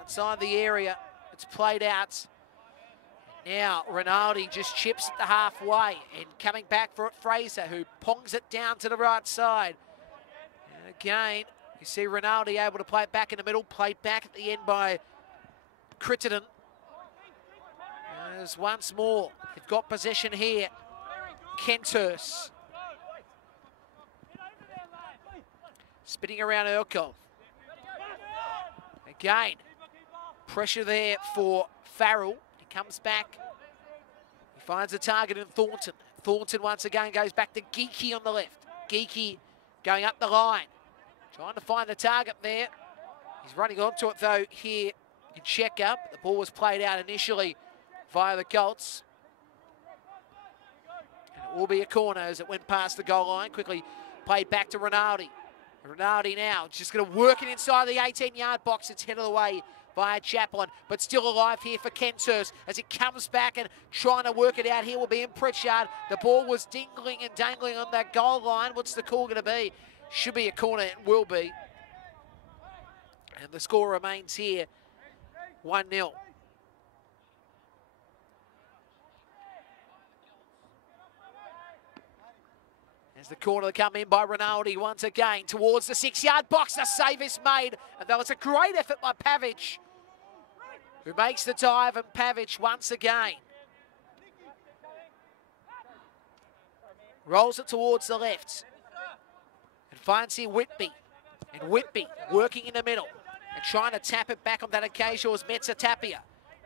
outside the area. It's played out. Now Rinaldi just chips at the halfway, and coming back for it, Fraser, who pongs it down to the right side. And again, you see Rinaldi able to play it back in the middle, played back at the end by Crittenden. As once more, they've got possession here. KENTHURST. Spinning around Urkov. Again, pressure there for Farrell. He comes back. He finds a target in Thornton. Thornton once again goes back to Geeky on the left. Geeky going up the line. Trying to find the target there. He's running onto it though here in Checker. The ball was played out initially via the Colts. And it will be a corner as it went past the goal line. Quickly played back to Rinaldi. Rinaldi now just going to work it inside the 18-yard box. It's headed away by Chaplin, but still alive here for KENTHURST as it comes back and trying to work it out here will be in Pritchard. The ball was dingling and dangling on that goal line. What's the call going to be? Should be a corner. It will be. And the score remains here 1-0. As the corner come in by Rinaldi once again towards the 6-yard box. The save is made, and that was a great effort by Pavic, who makes the dive, and Pavic once again rolls it towards the left and finds here Whitby. And Whitby working in the middle. And trying to tap it back on that occasion was Metza Tapia.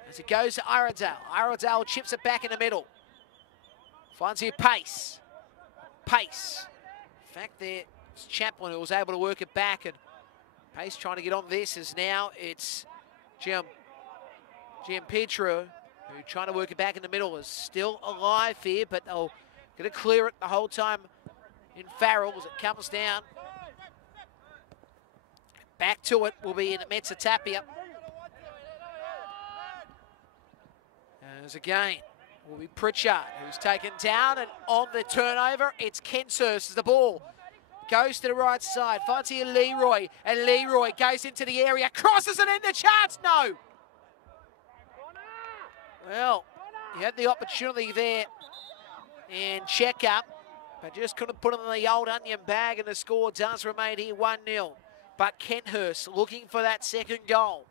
As it goes to R13. R13 chips it back in the middle. Finds here Pace. Pace. In fact, there it's Chaplin who was able to work it back, and Pace trying to get on this as now it's Jim Pedro who trying to work it back in the middle. Is still alive here, but they'll get to clear it the whole time in Farrell as it comes down. Back to it will be in Metza Tapia. As again, will be Pritchard, who's taken down, and on the turnover, it's KENTHURST as the ball goes to the right side. Finds here Leroy, and Leroy goes into the area, crosses it in the chance, no! Well, he had the opportunity there and check up, but just couldn't put him in the old onion bag, and the score does remain here 1-0. But KENTHURST looking for that second goal.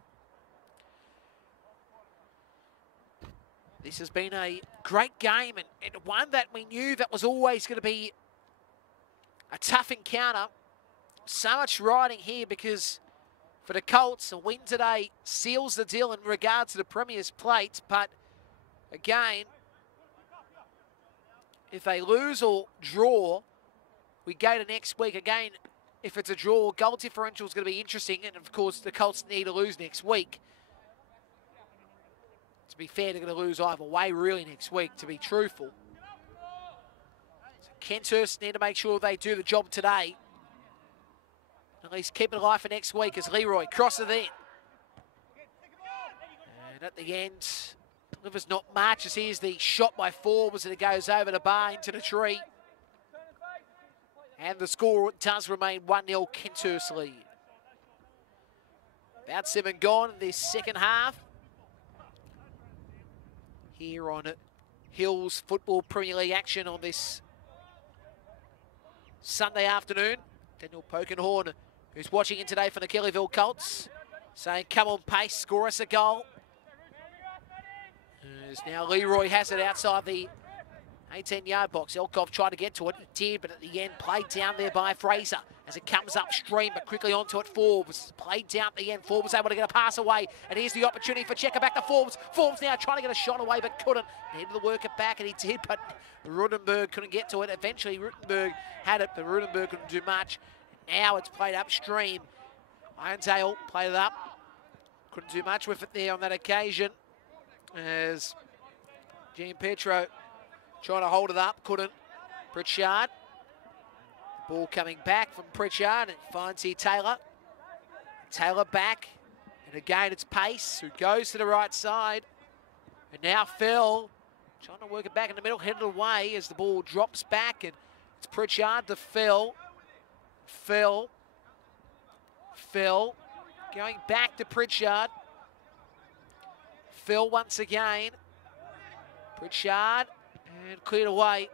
This has been a great game, and one that we knew that was always going to be a tough encounter. So much riding here because for the Colts, a win today seals the deal in regards to the Premier's plate. But again, if they lose or draw, we go to next week. Again, if it's a draw, goal differential is going to be interesting. And of course, the Colts need to lose next week. To be fair, they're going to lose either way really next week, to be truthful. So KENTHURST need to make sure they do the job today. At least keep it alive for next week as Leroy crosses it in. And at the end, delivers not much as here's the shot by Forbes and it goes over the bar into the tree. And the score does remain 1-0 KENTHURST lead. About 7 gone in this second half. Here on Hills Football Premier League action on this Sunday afternoon. Daniel Pokenhorn, who's watching in today for the Kellyville Colts, saying, come on, Pace, score us a goal. As now Leroy has it outside the 18-yard box. Elkov tried to get to it. It did, but at the end, played down there by Fraser as it comes upstream, but quickly onto it, Forbes. Played down at the end. Forbes able to get a pass away, and here's the opportunity for Checker back to Forbes. Forbes now trying to get a shot away, but couldn't. Needed to work it back, and he did, but Rudenberg couldn't get to it. Eventually, Rudenberg had it, but Rudenberg couldn't do much. Now it's played upstream. Ironsdale played it up. Couldn't do much with it there on that occasion, as Jean Petro trying to hold it up, couldn't. Pritchard. Ball coming back from Pritchard, and finds here Taylor. Taylor back, and again it's Pace, who goes to the right side. And now Phil, trying to work it back in the middle, headed away as the ball drops back, and it's Pritchard to Phil. Phil, going back to Pritchard. Phil once again. Pritchard, and cleared away.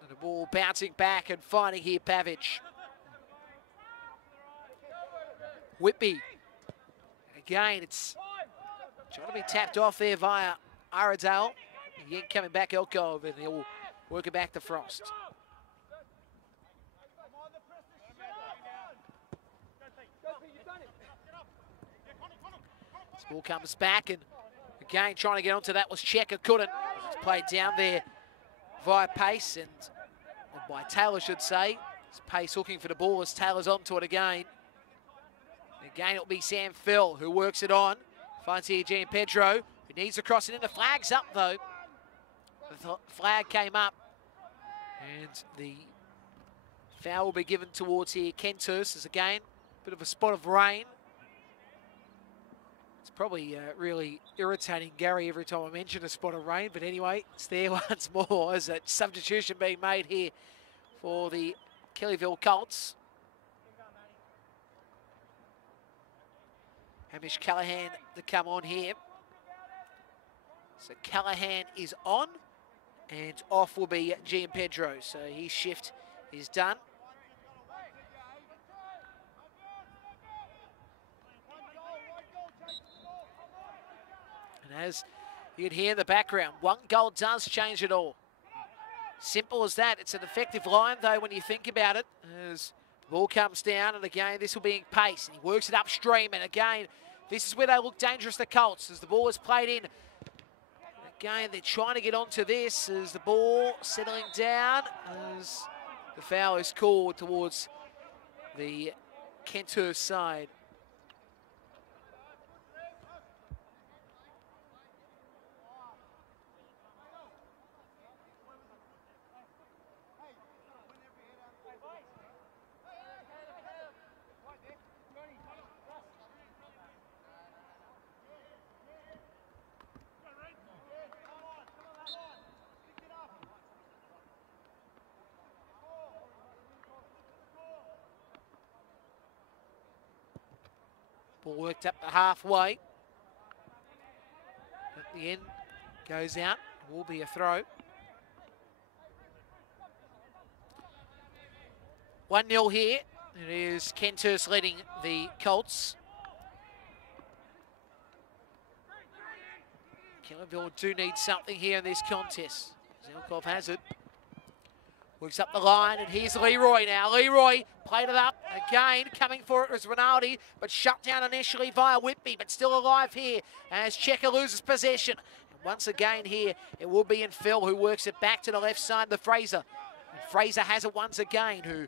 And the ball bouncing back and finding here Pavic. Whitby. Again, it's trying to be tapped off there via Aradale. Again, coming back Elkov, and he'll work it back to Frost. This ball comes back, and again, trying to get onto that was Checker, couldn't. It's played down there via Pace, and by Taylor, I should say. It's Pace looking for the ball as Taylor's onto it again. Again, it'll be Sam Phil who works it on. Finds here Jean Pedro, who needs to cross it in. The flag's up, though. The flag came up, and the foul will be given towards here KENTHURST. As again, a bit of a spot of rain. It's probably really irritating Gary every time I mention a spot of rain, but anyway, it's there once more as a substitution being made here for the Kellyville Colts. Hamish Callahan to come on here. So Callahan is on, and off will be Gian Pedro. So his shift is done. And as you can hear in the background, one goal does change it all. Simple as that. It's an effective line, though, when you think about it, as Ball comes down, and again, this will be in pace. And he works it upstream, and again, this is where they look dangerous, the Colts, as the ball is played in. Again, they're trying to get onto this as the ball settling down as the foul is called towards the KENTHURST side. Ball worked up to halfway. At the end, goes out. It will be a throw. 1-0 here. It is KENTHURST leading the Colts. KELLYVILLE do need something here in this contest. Zelkov has it. Works up the line, and here's Leroy now. Leroy played it up again. Coming for it was Rinaldi, but shut down initially via Whitby, but still alive here as Checker loses possession. And once again here, it will be in Phil, who works it back to the left side, the Fraser. And Fraser has it once again, who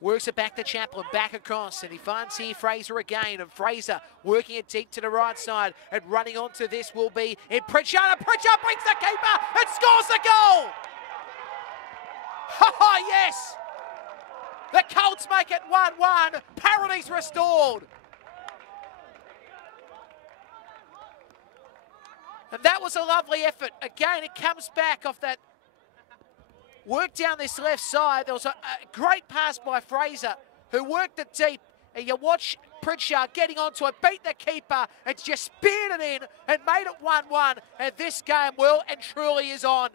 works it back to Chaplin, back across, and he finds here Fraser again, and Fraser working it deep to the right side, and running onto this will be in Pritchard, and Pritchard beats the keeper and scores the goal! Oh, yes! The Colts make it 1-1. Parity's restored. And that was a lovely effort. Again, it comes back off that work down this left side. There was a great pass by Fraser, who worked it deep. And you watch Pritchard getting onto it, beat the keeper, and just speared it in and made it 1-1. And this game will and truly is on.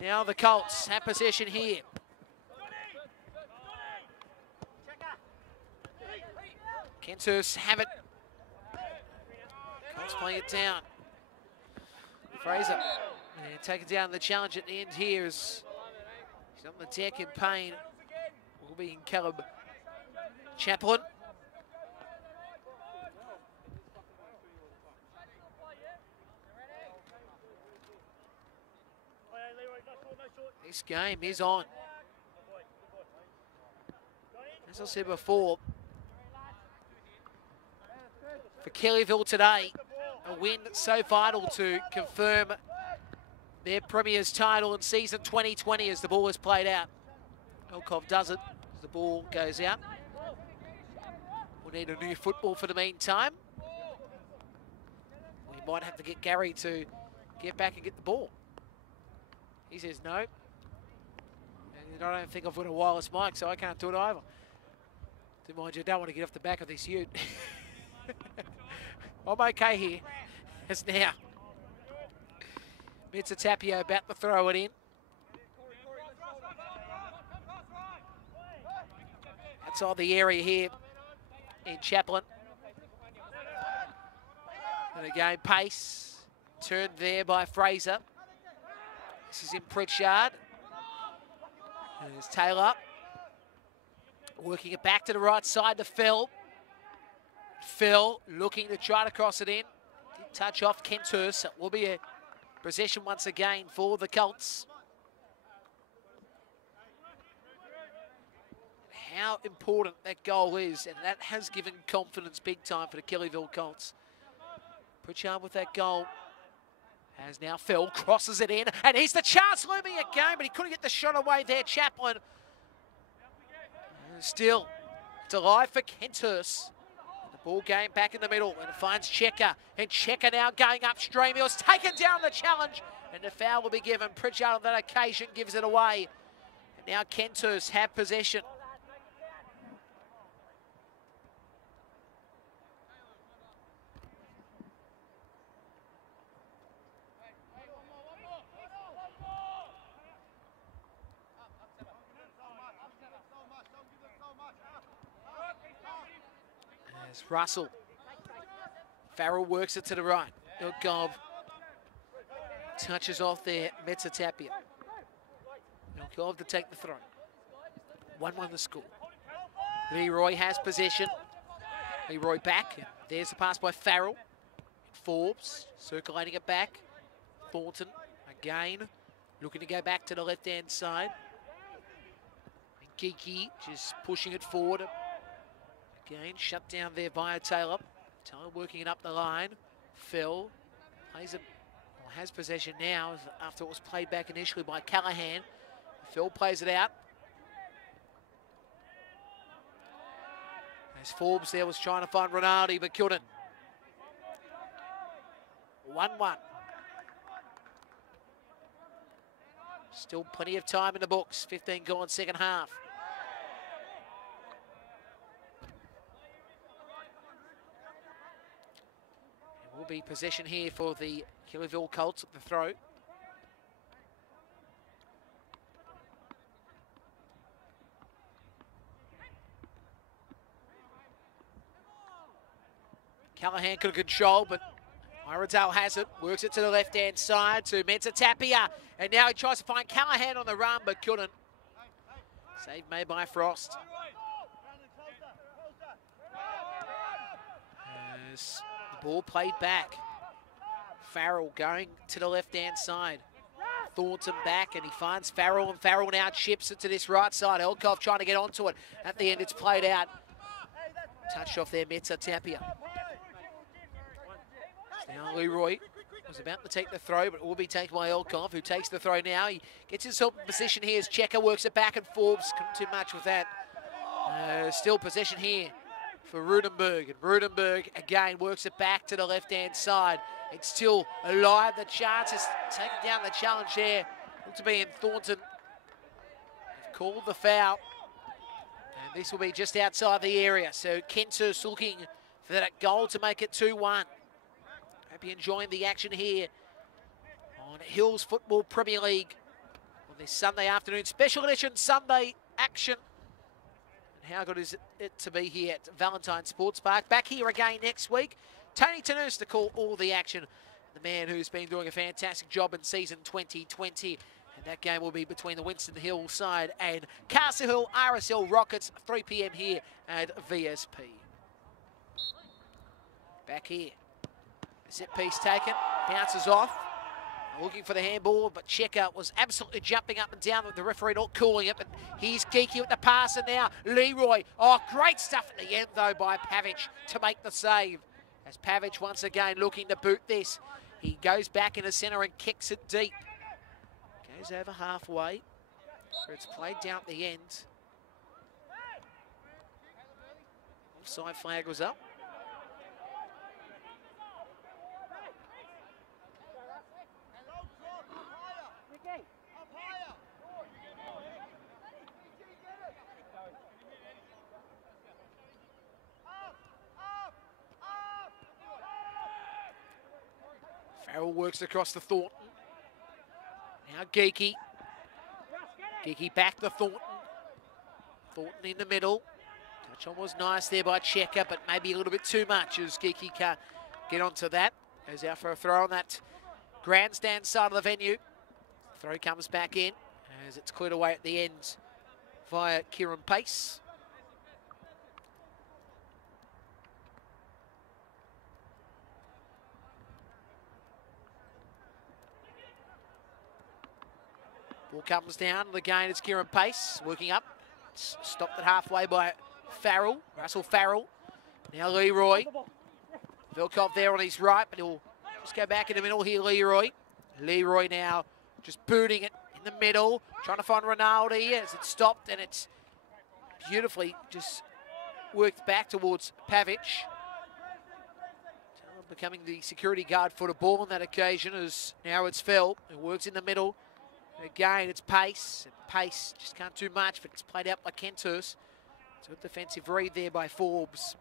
Now the Colts have possession here. KENTHURST have it. Colts playing it down. Fraser and taking down the challenge at the end here as he's on the deck in pain. Will be in Caleb Chaplin. This game is on. As I said before, for Kellyville today, a win so vital to confirm their Premier's title in season 2020 as the ball is played out. Elkov does it as the ball goes out. We'll need a new football for the meantime. We might have to get Gary to get back and get the ball. He says no. And I don't think I've got a wireless mic, so I can't do it either. To mind you, I don't want to get off the back of this ute. I'm okay here. It's now. Mitsatapio about to throw it in. Outside the area here in Chaplin. And again, pace. Turned there by Fraser. This is in Pritchard. And there's Taylor. Working it back to the right side to Phil. Phil looking to try to cross it in. Did touch off KENTHURST. It will be a possession once again for the Colts. How important that goal is, and that has given confidence big time for the Kellyville Colts. Pritchard with that goal. As now Phil crosses it in, and here's the chance looming again, but he couldn't get the shot away there, Chaplin. And still, it's alive for KENTHURST. The ball game back in the middle, and it finds Checker. And Checker now going upstream. He was taken down the challenge, and the foul will be given. Pritchard on that occasion gives it away. And now KENTHURST have possession. As Russell. Farrell works it to the right. Ilkov touches off there, Metza Tapia. He'll have to take the throw. 1-1 the score. Leroy has possession. Leroy back. There's the pass by Farrell. Forbes circulating it back. Thornton again looking to go back to the left-hand side. And Geeky just pushing it forward. Again, shut down there by Taylor. Taylor working it up the line. Phil plays it, or has possession now after it was played back initially by Callahan. Phil plays it out. As Forbes there was trying to find Rinaldi, but couldn't. 1-1. Still plenty of time in the books. 15 gone second half. It will be possession here for the Kellyville Colts at the throw. Callahan could control, but Iredale has it, works it to the left-hand side to Metza Tapia, and now he tries to find Callahan on the run, but couldn't. Save made by Frost. As the ball played back. Farrell going to the left-hand side. Thornton back, and he finds Farrell, and Farrell now chips it to this right side. Elkov trying to get onto it. At the end, it's played out. Touched off there, Metza Tapia. Now Leroy was about to take the throw, but it will be taken by Elkov, who takes the throw now. He gets himself in position here as Checker works it back, and Forbes couldn't do much with that. Still possession here for Rudenberg, and Rudenberg again works it back to the left-hand side. It's still alive. The chance is taking down the challenge there. Looks to be in Thornton. They've called the foul, and this will be just outside the area. So KENTHURST looking for that goal to make it 2-1. Hope you're enjoying the action here on Hills Football Premier League on this Sunday afternoon. Special edition Sunday action. And how good is it to be here at Valentine Sports Park. Back here again next week. Tony Ternus to call all the action. The man who's been doing a fantastic job in season 2020. And that game will be between the Winston Hill side and Castle Hill RSL Rockets, 3 p.m. here at VSP. Back here. Set piece taken, bounces off. Looking for the handball, but Checker was absolutely jumping up and down with the referee not calling it. But he's Geeky with the passer now. Leroy, oh, great stuff at the end though by Pavic to make the save. As Pavic once again looking to boot this. He goes back in the centre and kicks it deep. Goes over halfway. It's played down at the end. Offside flag was up. Farrell works across to Thornton. Now Geeky. Geeky back to Thornton. Thornton in the middle. Touch on was nice there by Checker, but maybe a little bit too much as Geeky can't get onto that. Goes out for a throw on that grandstand side of the venue. Throw comes back in as it's cleared away at the end via Kieran Pace. Ball comes down, and again it's Kieran Pace working up. Stopped at halfway by Farrell, Russell Farrell. Now Leroy. Vilkov there on his right, but he'll just go back in the middle here, Leroy. Leroy now just booting it in the middle, trying to find Rinaldi as it stopped, and it's beautifully just worked back towards Pavic. Becoming the security guard for the ball on that occasion as now it's Phil, who works in the middle. Again, it's Pace. Pace just can't do much, but it's played out by KENTHURST. It's a good defensive read there by Forbes.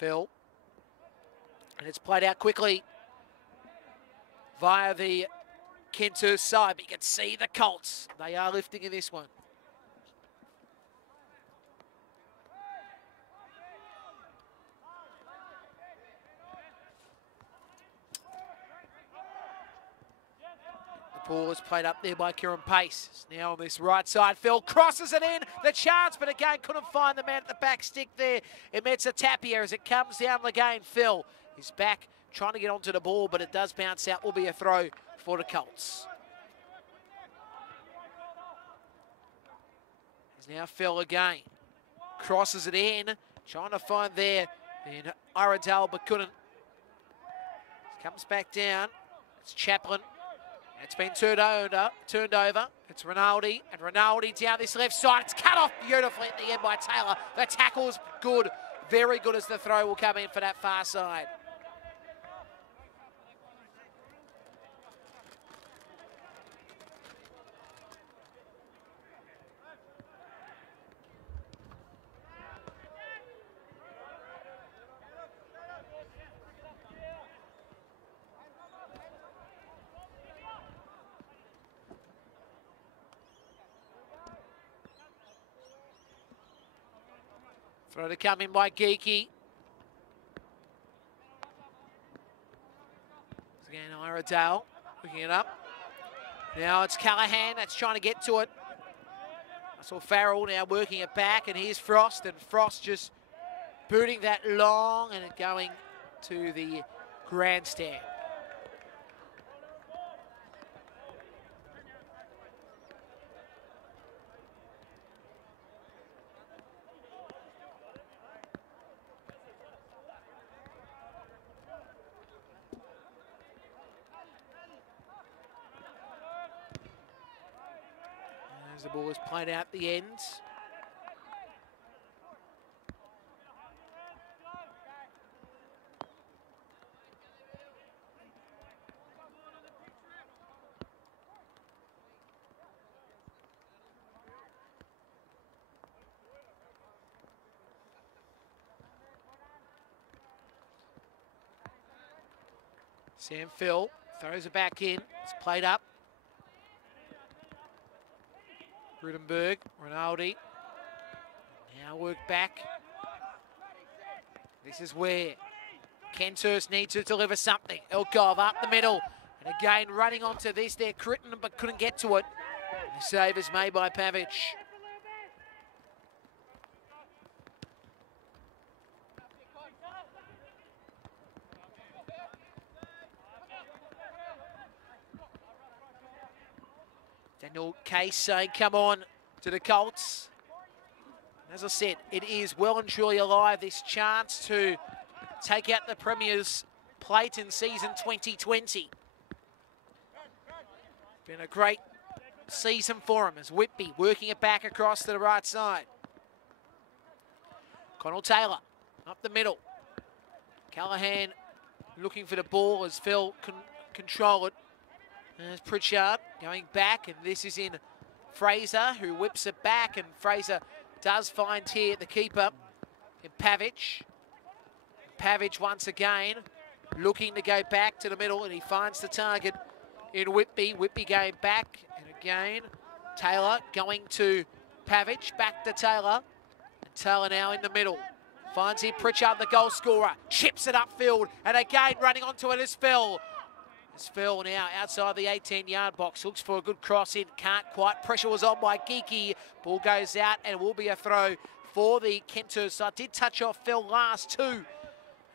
Phil. And it's played out quickly via the KENTHURST side. But you can see the Colts. They are lifting in this one. The ball is played up there by Kieran Pace. It's now on this right side. Phil crosses it in. The chance, but again, couldn't find the man at the back stick there. Emetsa Tapia as it comes down again. Phil is back trying to get onto the ball, but it does bounce out. Will be a throw for the Colts. It's now Phil again. Crosses it in. Trying to find there in R13, but couldn't. Comes back down. It's Chaplin. It's been turned over. It's Rinaldi, and Rinaldi down this left side. It's cut off beautifully at the end by Taylor. The tackle's good, very good as the throw will come in for that far side. Throw to come in by Geeky. Again, Iredale picking it up. Now it's Callahan that's trying to get to it. I saw Farrell now working it back, and here's Frost, and Frost just booting that long and going to the grandstand. As the ball is played out the end. Sam Phil throws it back in. It's played up. Rudenberg, Rinaldi. Now work back. This is where KENTHURST needs to deliver something. Elkov up the middle. And again, running onto this there, Critton, but couldn't get to it. The save is made by Pavic. Daniel Case saying, come on to the Colts. As I said, it is well and truly alive, this chance to take out the Premier's plate in season 2020. Been a great season for him as Whitby working it back across to the right side. Connell Taylor up the middle. Callahan looking for the ball as Phil can control it. There's Pritchard going back, and this is in Fraser, who whips it back, and Fraser does find here the keeper in Pavic. Pavic once again looking to go back to the middle, and he finds the target in Whitby. Whitby going back, and again Taylor going to Pavic, back to Taylor, and Taylor now in the middle. Finds here Pritchard, the goal scorer, chips it upfield, and again running onto it is Phil. Phil now outside the 18-yard box, looks for a good cross in, can't quite. Pressure was on by Geeky. Ball goes out and will be a throw for the KENTHURST side. Did touch off Phil last too,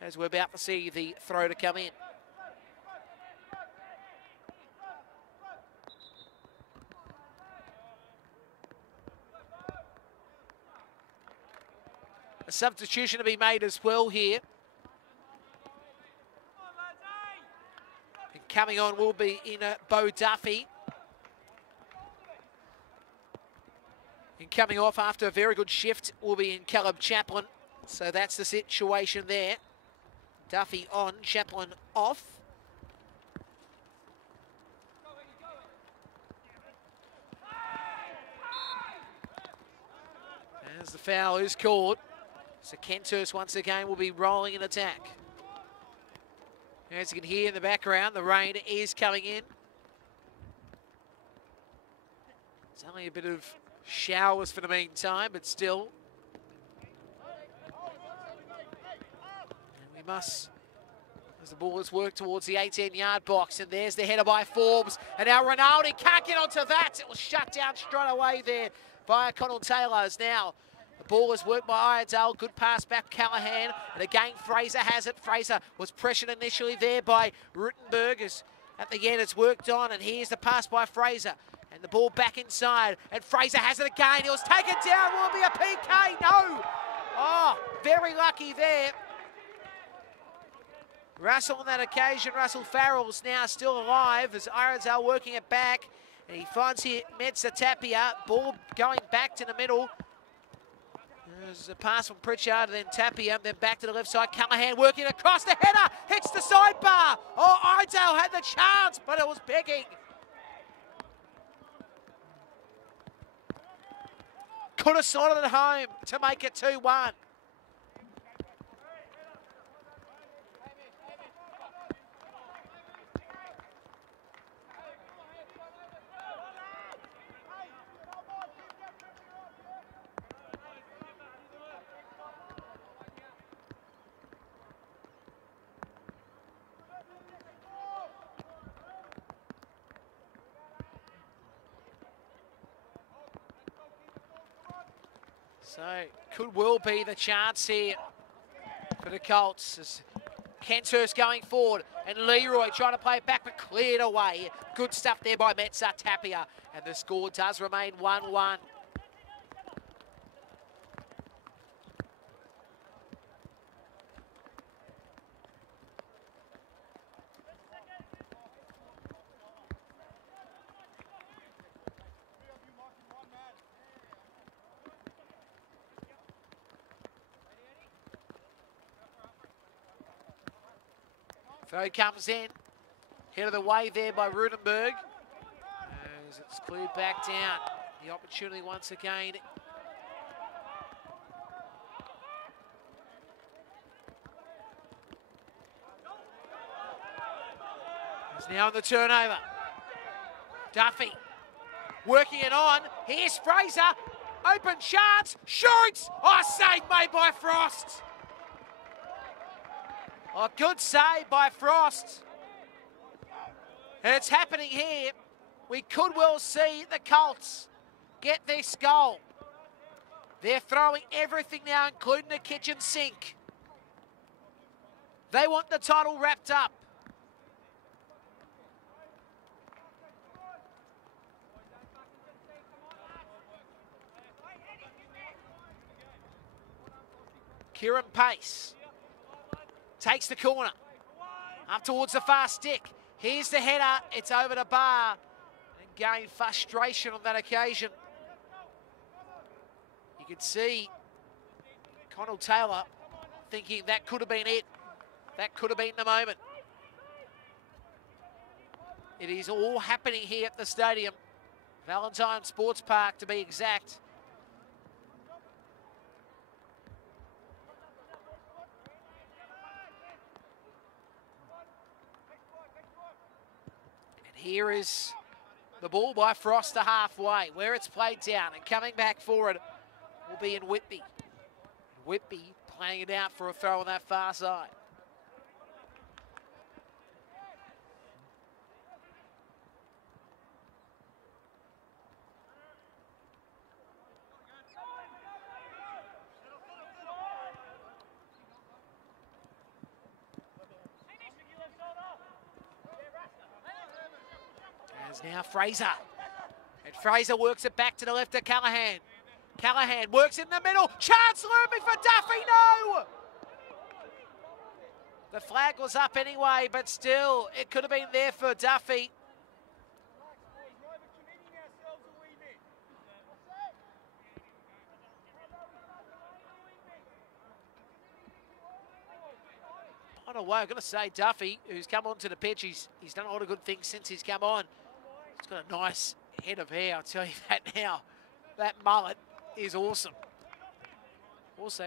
as we're about to see the throw to come in. A substitution to be made as well here. Coming on will be in Bo Duffy. And coming off after a very good shift will be in Caleb Chaplin. So that's the situation there. Duffy on, Chaplin off. As the foul is called. So KENTHURST once again will be rolling in attack. As you can hear in the background, the rain is coming in. It's only a bit of showers for the meantime, but still. And we must, as the ball is worked towards the 18-yard box, and there's the header by Forbes. And now Ronaldo can't get onto that. It was shut down straight away there by Connell Taylors. Now the ball is worked by Iredale. Good pass back Callahan. And again, Fraser has it. Fraser was pressured initially there by Rutenberg. At the end, it's worked on. And here's the pass by Fraser. And the ball back inside. And Fraser has it again. It was taken down. Will it be a PK? No. Oh, very lucky there. Russell on that occasion. Russell Farrell's now still alive as Iredale working it back. And he finds here Metsa Tapia. Ball going back to the middle. There's a pass from Pritchard, then Tapia, then back to the left side. Callahan working across the header, hits the sidebar. Oh, Iredale had the chance, but it was begging. Could have slotted it home to make it 2-1. So, could well be the chance here for the Colts. As KENTHURST going forward, and Leroy trying to play it back, but cleared away. Good stuff there by Metsa Tapia, and the score does remain 1-1. Throw comes in. Head of the way there by Rutenberg. As it's cleared back down. The opportunity once again. He's now in the turnover. Duffy working it on. Here's Fraser. Open chance. Shoots. Oh, save made by Frost. Oh, good save by Frost. And it's happening here. We could well see the Colts get this goal. They're throwing everything now, including the kitchen sink. They want the title wrapped up. Kieran Pace takes the corner, up towards the far stick. Here's the header, it's over the bar. And gained frustration on that occasion. You can see Connell Taylor thinking that could have been it. That could have been the moment. It is all happening here at the stadium. Valentine Sports Park to be exact. Here is the ball by Frost to halfway, where it's played down, and coming back forward will be in Whitby. Whitby playing it out for a throw on that far side. Now Fraser. And Fraser works it back to the left of Callahan. Callahan works in the middle. Chance looming for Duffy. No! The flag was up anyway, but still, it could have been there for Duffy. On a way, I've got to say, Duffy, who's come onto the pitch, he's done a lot of good things since he's come on. He's got a nice head of hair, I'll tell you that now. That mullet is awesome. Also,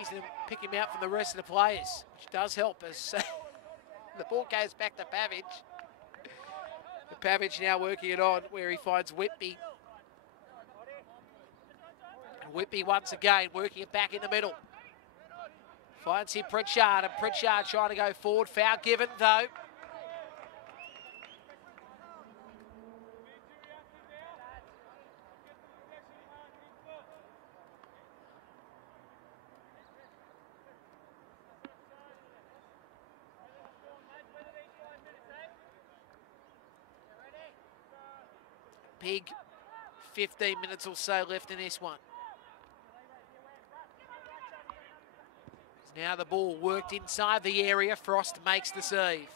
easy to pick him out from the rest of the players, which does help as the ball goes back to Pavic. Pavic now working it on where he finds Whitby. And Whitby once again working it back in the middle. Finds here Pritchard, and Pritchard trying to go forward. Foul given though. Big 15 minutes or so left in this one. Now the ball worked inside the area. Frost makes the save.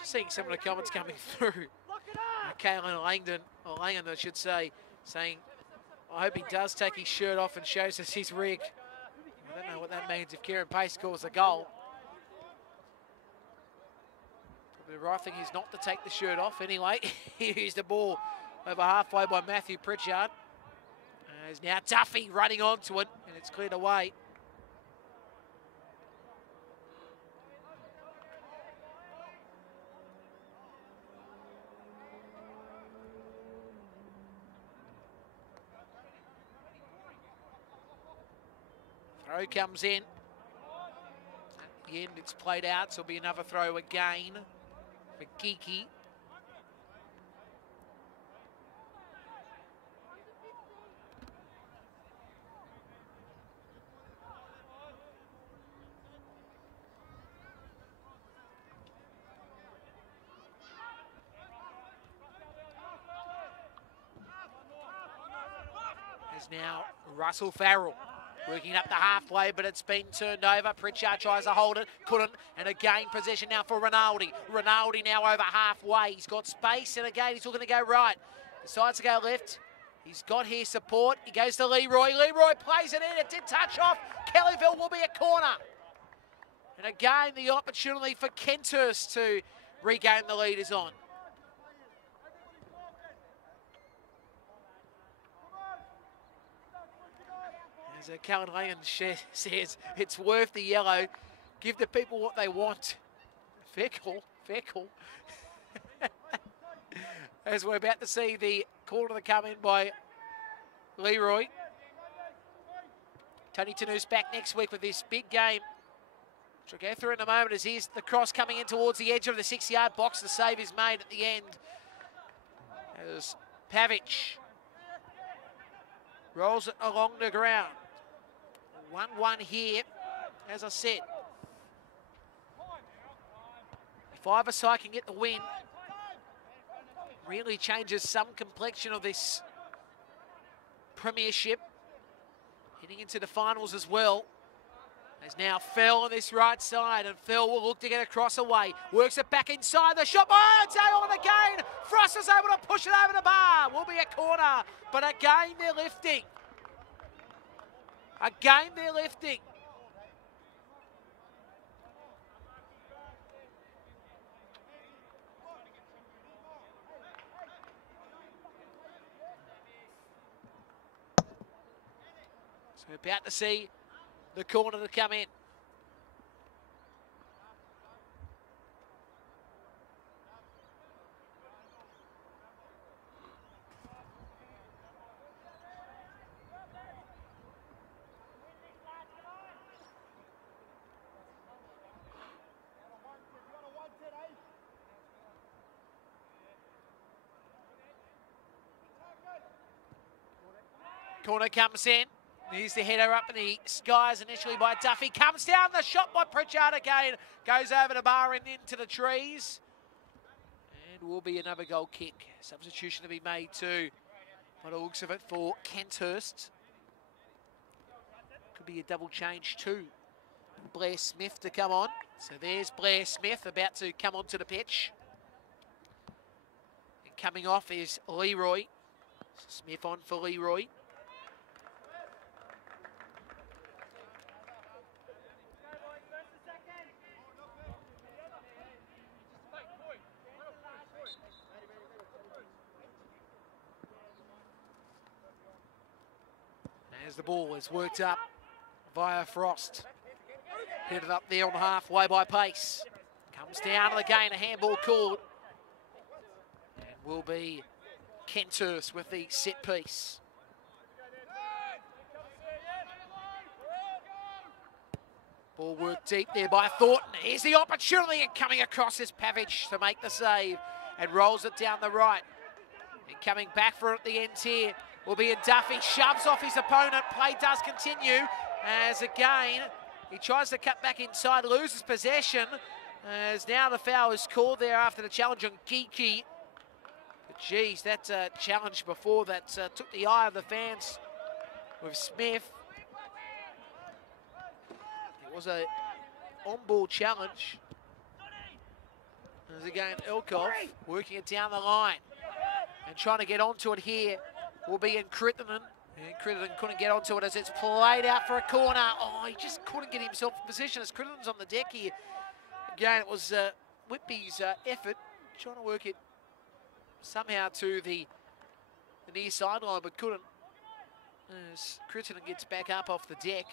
Just seeing some of the comments coming through. Kaylin Langdon, or Langan I should say, saying, I hope he does take his shirt off and shows us his rig. I don't know what that means if Kieran Pace scores a goal. Probably the right thing is not to take the shirt off anyway. Here's the ball over halfway by Matthew Pritchard. There's now Duffy running onto it, and it's cleared away. Throw comes in. At the end, it's played out, so it'll be another throw again for Geeky. There's now Russell Farrell. Working up the halfway, but it's been turned over. Pritchard tries to hold it, couldn't, and again possession now for Rinaldi. Rinaldi now over halfway. He's got space, and again he's looking to go right. Decides to go left. He's got here support. He goes to Leroy. Leroy plays it in. It did touch off. Kellyville will be a corner. And again, the opportunity for KENTHURST to regain the lead is on. As Callan Langan says, it's worth the yellow. Give the people what they want. Fickle. As we're about to see the corner come in by Leroy. Tony Tanu's back next week with this big game, which we'll go through in a moment. As here's the cross coming in towards the edge of the 6-yard box. The save is made at the end. As Pavic rolls it along the ground. 1-1 here, as I said. If Iverside can get the win, really changes some complexion of this premiership. Heading into the finals as well. There's now Fell on this right side, and Fell will look to get across away. Works it back inside the shot. Oh, it's on again. Frost is able to push it over the bar. Will be a corner, but again they're lifting. Again, they're lifting. So we're about to see the corner to come in. Corner comes in. Here's the header up in the skies initially by Duffy. Comes down, the shot by Pritchard again. Goes over the bar and into the trees. And will be another goal kick. Substitution to be made too, by the looks of it, for KENTHURST. Could be a double change too. Blair Smith to come on. So there's Blair Smith about to come onto the pitch. And coming off is Leroy. Smith on for Leroy. as the ball is worked up via Frost. Hit it up there on the halfway by Pace. Comes down to the gain, a handball called. And will be KENTHURST with the set piece. Ball worked deep there by Thornton. Here's the opportunity, and coming across is Pavic to make the save and rolls it down the right. And coming back for it at the end here will be a Duffy. Shoves off his opponent. Play does continue as again he tries to cut back inside, loses possession. As now the foul is called there after the challenge on Kiki. But geez, that challenge before that took the eye of the fans with Smith. It was a on-ball challenge. As again, Elkov working it down the line and trying to get onto it here will be in Crittenden. And Crittenden couldn't get onto it as it's played out for a corner. Oh, he just couldn't get himself in position as Crittenden's on the deck here. Again, it was Whitby's effort, trying to work it somehow to the near sideline, but couldn't. As Crittenden gets back up off the deck.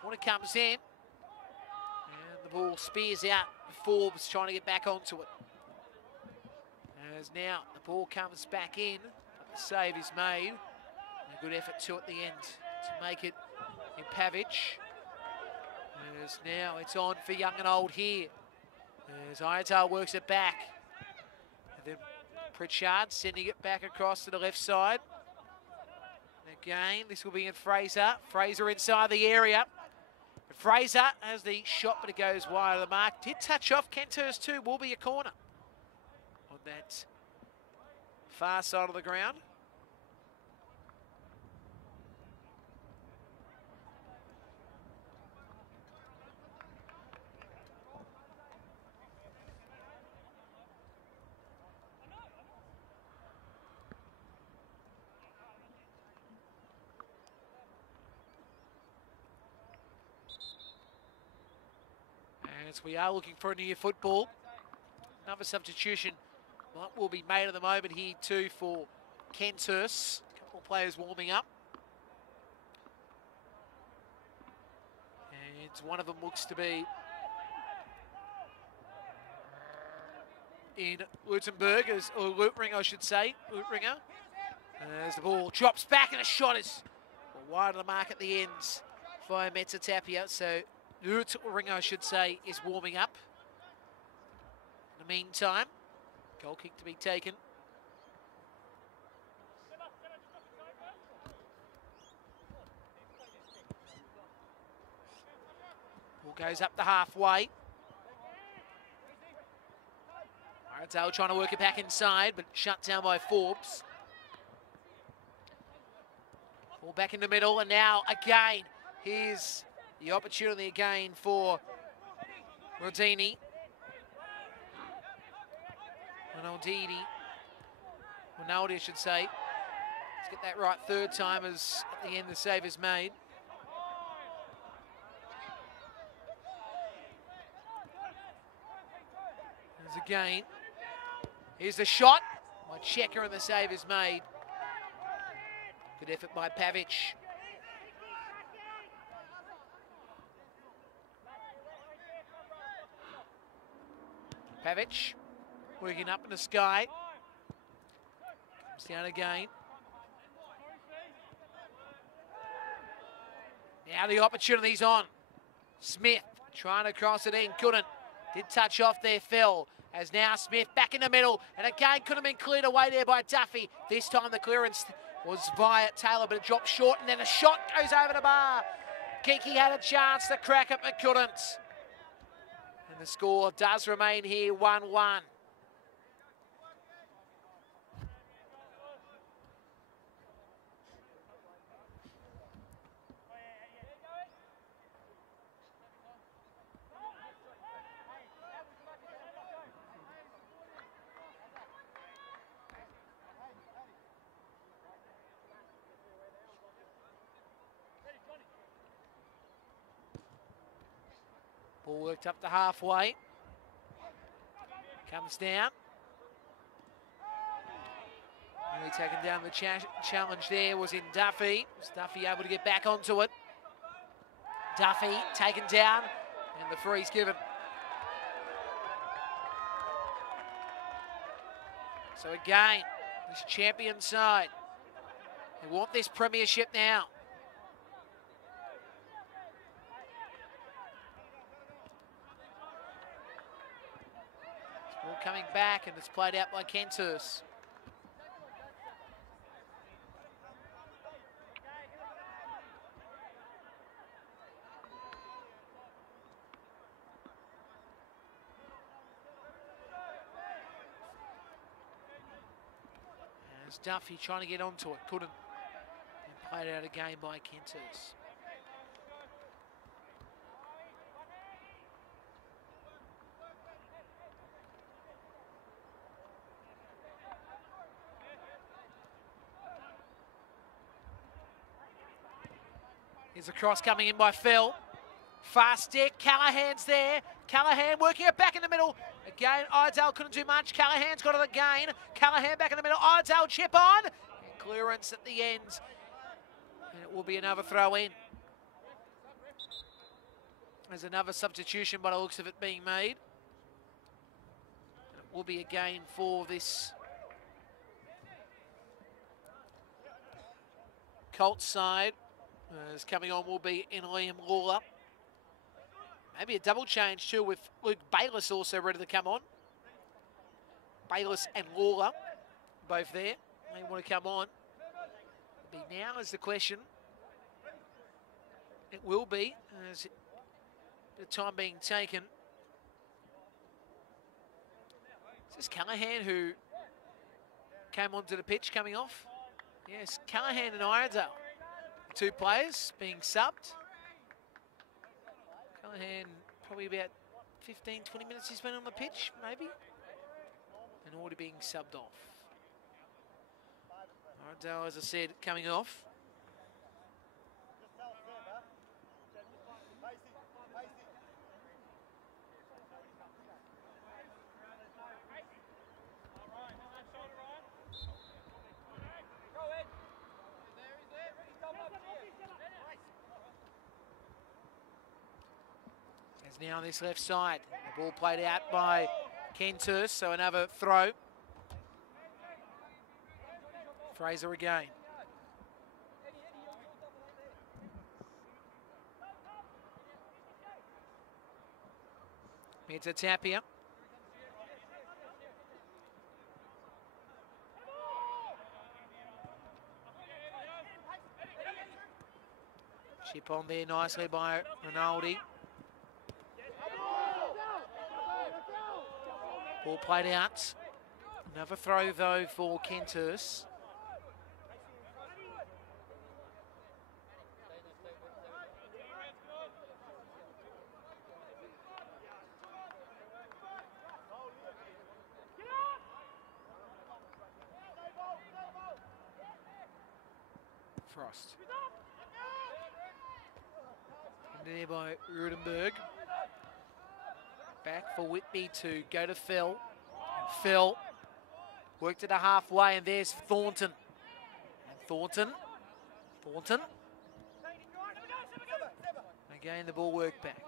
Corner comes in, and the ball spears out. Forbes trying to get back onto it. As now the ball comes back in, the save is made. And a good effort to at the end to make it in Pavic. As now it's on for young and old here. As Iredale works it back. And then Pritchard sending it back across to the left side. And again, this will be in Fraser. Fraser inside the area. But Fraser has the shot, but it goes wide of the mark. Did touch off KENTHURST too, will be a corner on that far side of the ground. As we are looking for a near football, another substitution will be made at the moment here too for KENTHURST. A couple of players warming up. And one of them looks to be in Lutenberg, or Lutring, I should say, Lutringer. As the ball drops back and a shot is wide of the mark at the ends via Metzatapia. So Lutringer, I should say, is warming up. In the meantime, goal kick to be taken. Ball goes up the halfway. Iredale trying to work it back inside, but shut down by Forbes. Ball back in the middle, and now again, here's the opportunity again for Rodini. Ronaldi, I should say. Let's get that right third time as at the end the save is made. There's again. Here's the shot. My checker and the save is made. Good effort by Pavic. Pavic working up in the sky. Comes down again. Now the opportunity's on. Smith trying to cross it in, couldn't. Did touch off there, Phil. As now Smith back in the middle, and again could have been cleared away there by Duffy. This time the clearance was via Taylor, but it dropped short, and then a shot goes over the bar. Kiki had a chance to crack it, but couldn't. And the score does remain here 1-1. Ball worked up to halfway. Comes down. Really taken down the challenge there was in Duffy. Was Duffy able to get back onto it? Duffy taken down, and the free's given. So again, this champion side, they want this premiership now. It's all coming back, and it's played out by KENTHURST. Duffy trying to get onto it, couldn't. And played out again by KENTHURST. Here's a cross coming in by Phil. Fast stick, Callahan's there. Callahan working it back in the middle. Again, Iredale couldn't do much. Callahan's got it again. Callahan back in the middle. Iredale chip on. And clearance at the end. And it will be another throw in. There's another substitution by the looks of it being made. And it will be again for this KOLTS side. As coming on will be in Liam Lawler. Maybe a double change too with Luke Bayliss also ready to come on. Bayliss and Lawler both there. They want to come on. It'll be now is the question. It will be as the time being taken. Is this Callahan who came onto the pitch coming off? Yes, Callahan and Iredale. Two players being subbed. Callahan, probably about 15, 20 minutes he's been on the pitch, maybe. And already being subbed off. Iredale, as I said, coming off. Now on this left side, the ball played out by KENTHURST, so another throw. Fraser again. It's a Tapia. Chip on there nicely by Rinaldi. Ball played out. Another throw, though, for KENTHURST. Frost. And there by Rudenberg. Back for Whitby to go to Phil. And Phil worked it a halfway, and there's Thornton. And Thornton. Again, the ball worked back.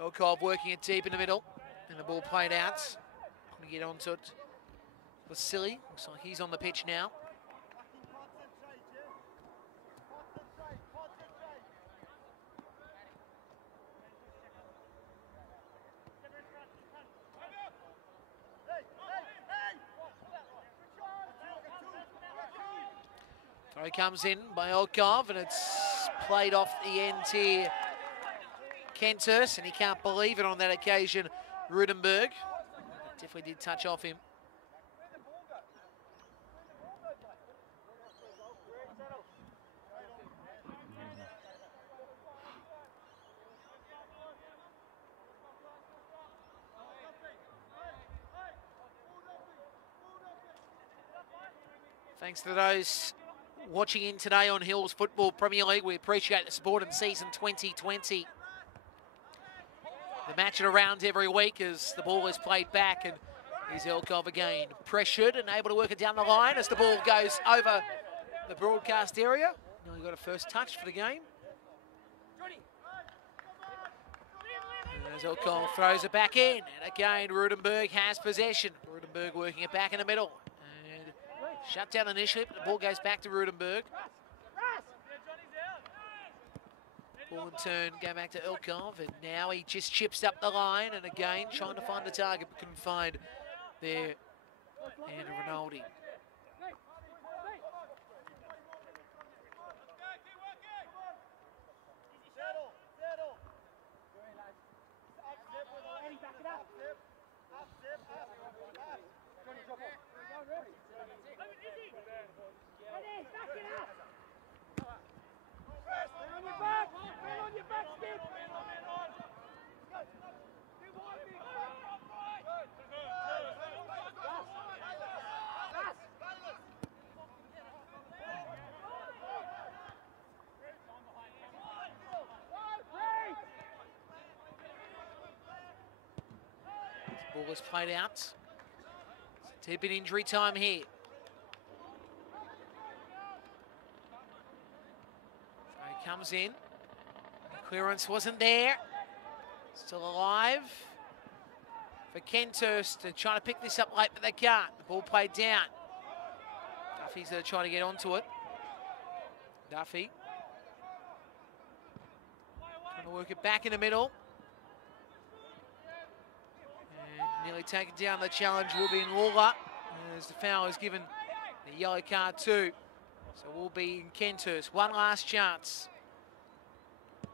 Elkov working it deep in the middle, and the ball played out. Going to get onto it. Vasily, looks like he's on the pitch now. Throw comes in by Elkov, and it's played off the end here. KENTHURST, and he can't believe it on that occasion, Rudenberg. Definitely did touch off him. Thanks to those watching in today on Hills Football Premier League. We appreciate the support in season 2020. the match at around every week as the ball is played back, and here's Elkov again, pressured and able to work it down the line as the ball goes over the broadcast area. Nearly got a first touch for the game. As Elkov throws it back in, and again Rudenberg has possession. Rudenberg working it back in the middle. And shut down initially, but the ball goes back to Rudenberg. Ball in turn, go back to Elkov, and now he just chips up the line, and again trying to find the target, but couldn't find there. And Rinaldi. Ball is played out. It's a bit injury time here. So he comes in. The clearance wasn't there. Still alive. For KENTHURST to try to pick this up late, but they can't. The ball played down. Duffy's going to try to get onto it. Duffy. Trying to work it back in the middle. Nearly taken down. The challenge will be in Lawler as the foul is given the yellow card too. So we'll be in KENTHURST. One last chance. The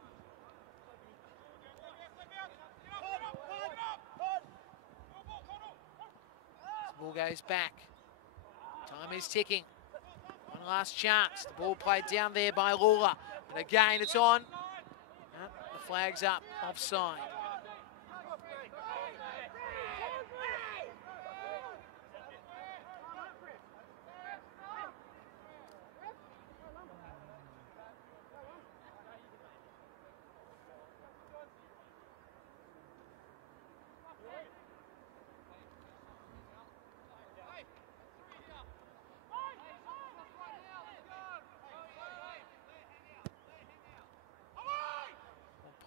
ball goes back. Time is ticking. One last chance. The ball played down there by Lawler. And again it's on. The flag's up. Offside.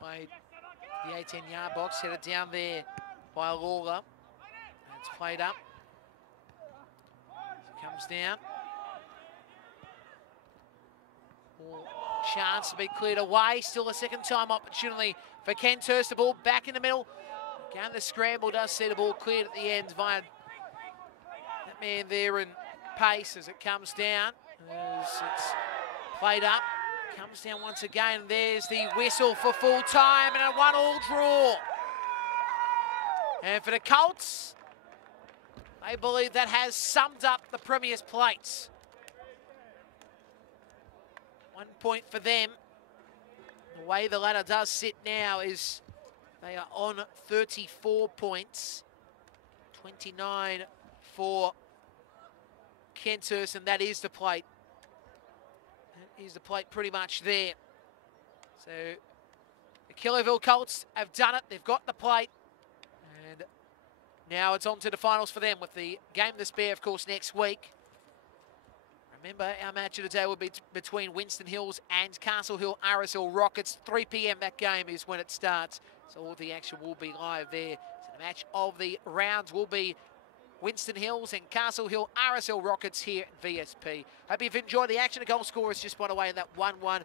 Played the 18-yard box, headed down there by Lawler. It's played up. Comes down. Chance to be cleared away. Still a second time opportunity for KENTHURST. The ball back in the middle. Again, the scramble does see the ball cleared at the end via that man there in pace as it comes down. As it's played up. Comes down once again. There's the whistle for full time and a 1-1 draw. And for the Colts, they believe that has summed up the Premier's plates. 1 point for them. The way the ladder does sit now is they are on 34 points. 29 for KENTHURST, and that is the plate. Is the plate pretty much there. So the Kellyville Colts have done it. They've got the plate. And now it's on to the finals for them with the game to spare, of course, next week. Remember, our match of the day will be between Winston Hills and Castle Hill RSL Rockets. 3 p.m. that game is when it starts. So all the action will be live there. So the match of the rounds will be Winston Hills and Castle Hill RSL Rockets here at VSP. Hope you've enjoyed the action. The goal scorer is just one away in that 1-1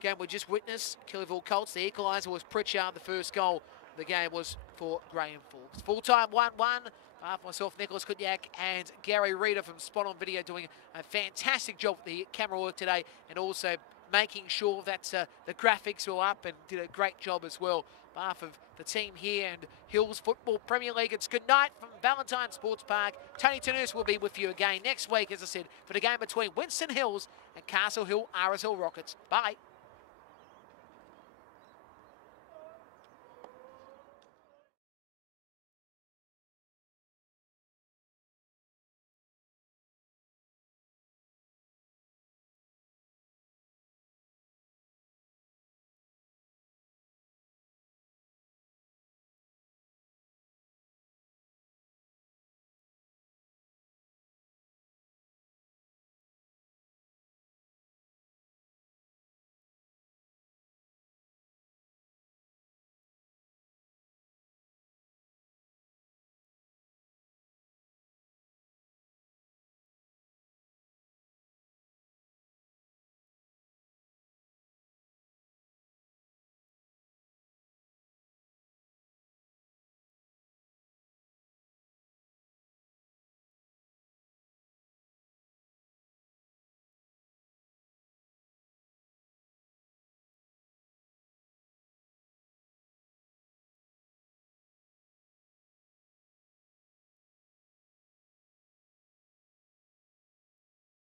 game we just witnessed. Kellyville Colts, the equaliser was Pritchard. The first goal of the game was for Graham Forbes. Full-time 1-1. Myself, Nicholas Kutyak, and Gary Reeder from Spot On Video doing a fantastic job with the camera work today, and also making sure that the graphics were up, and did a great job as well. On behalf of the team here and Hills Football Premier League, it's good night from Valentine Sports Park. Tony Turners will be with you again next week, as I said, for the game between Winston Hills and Castle Hill RSL Rockets. Bye.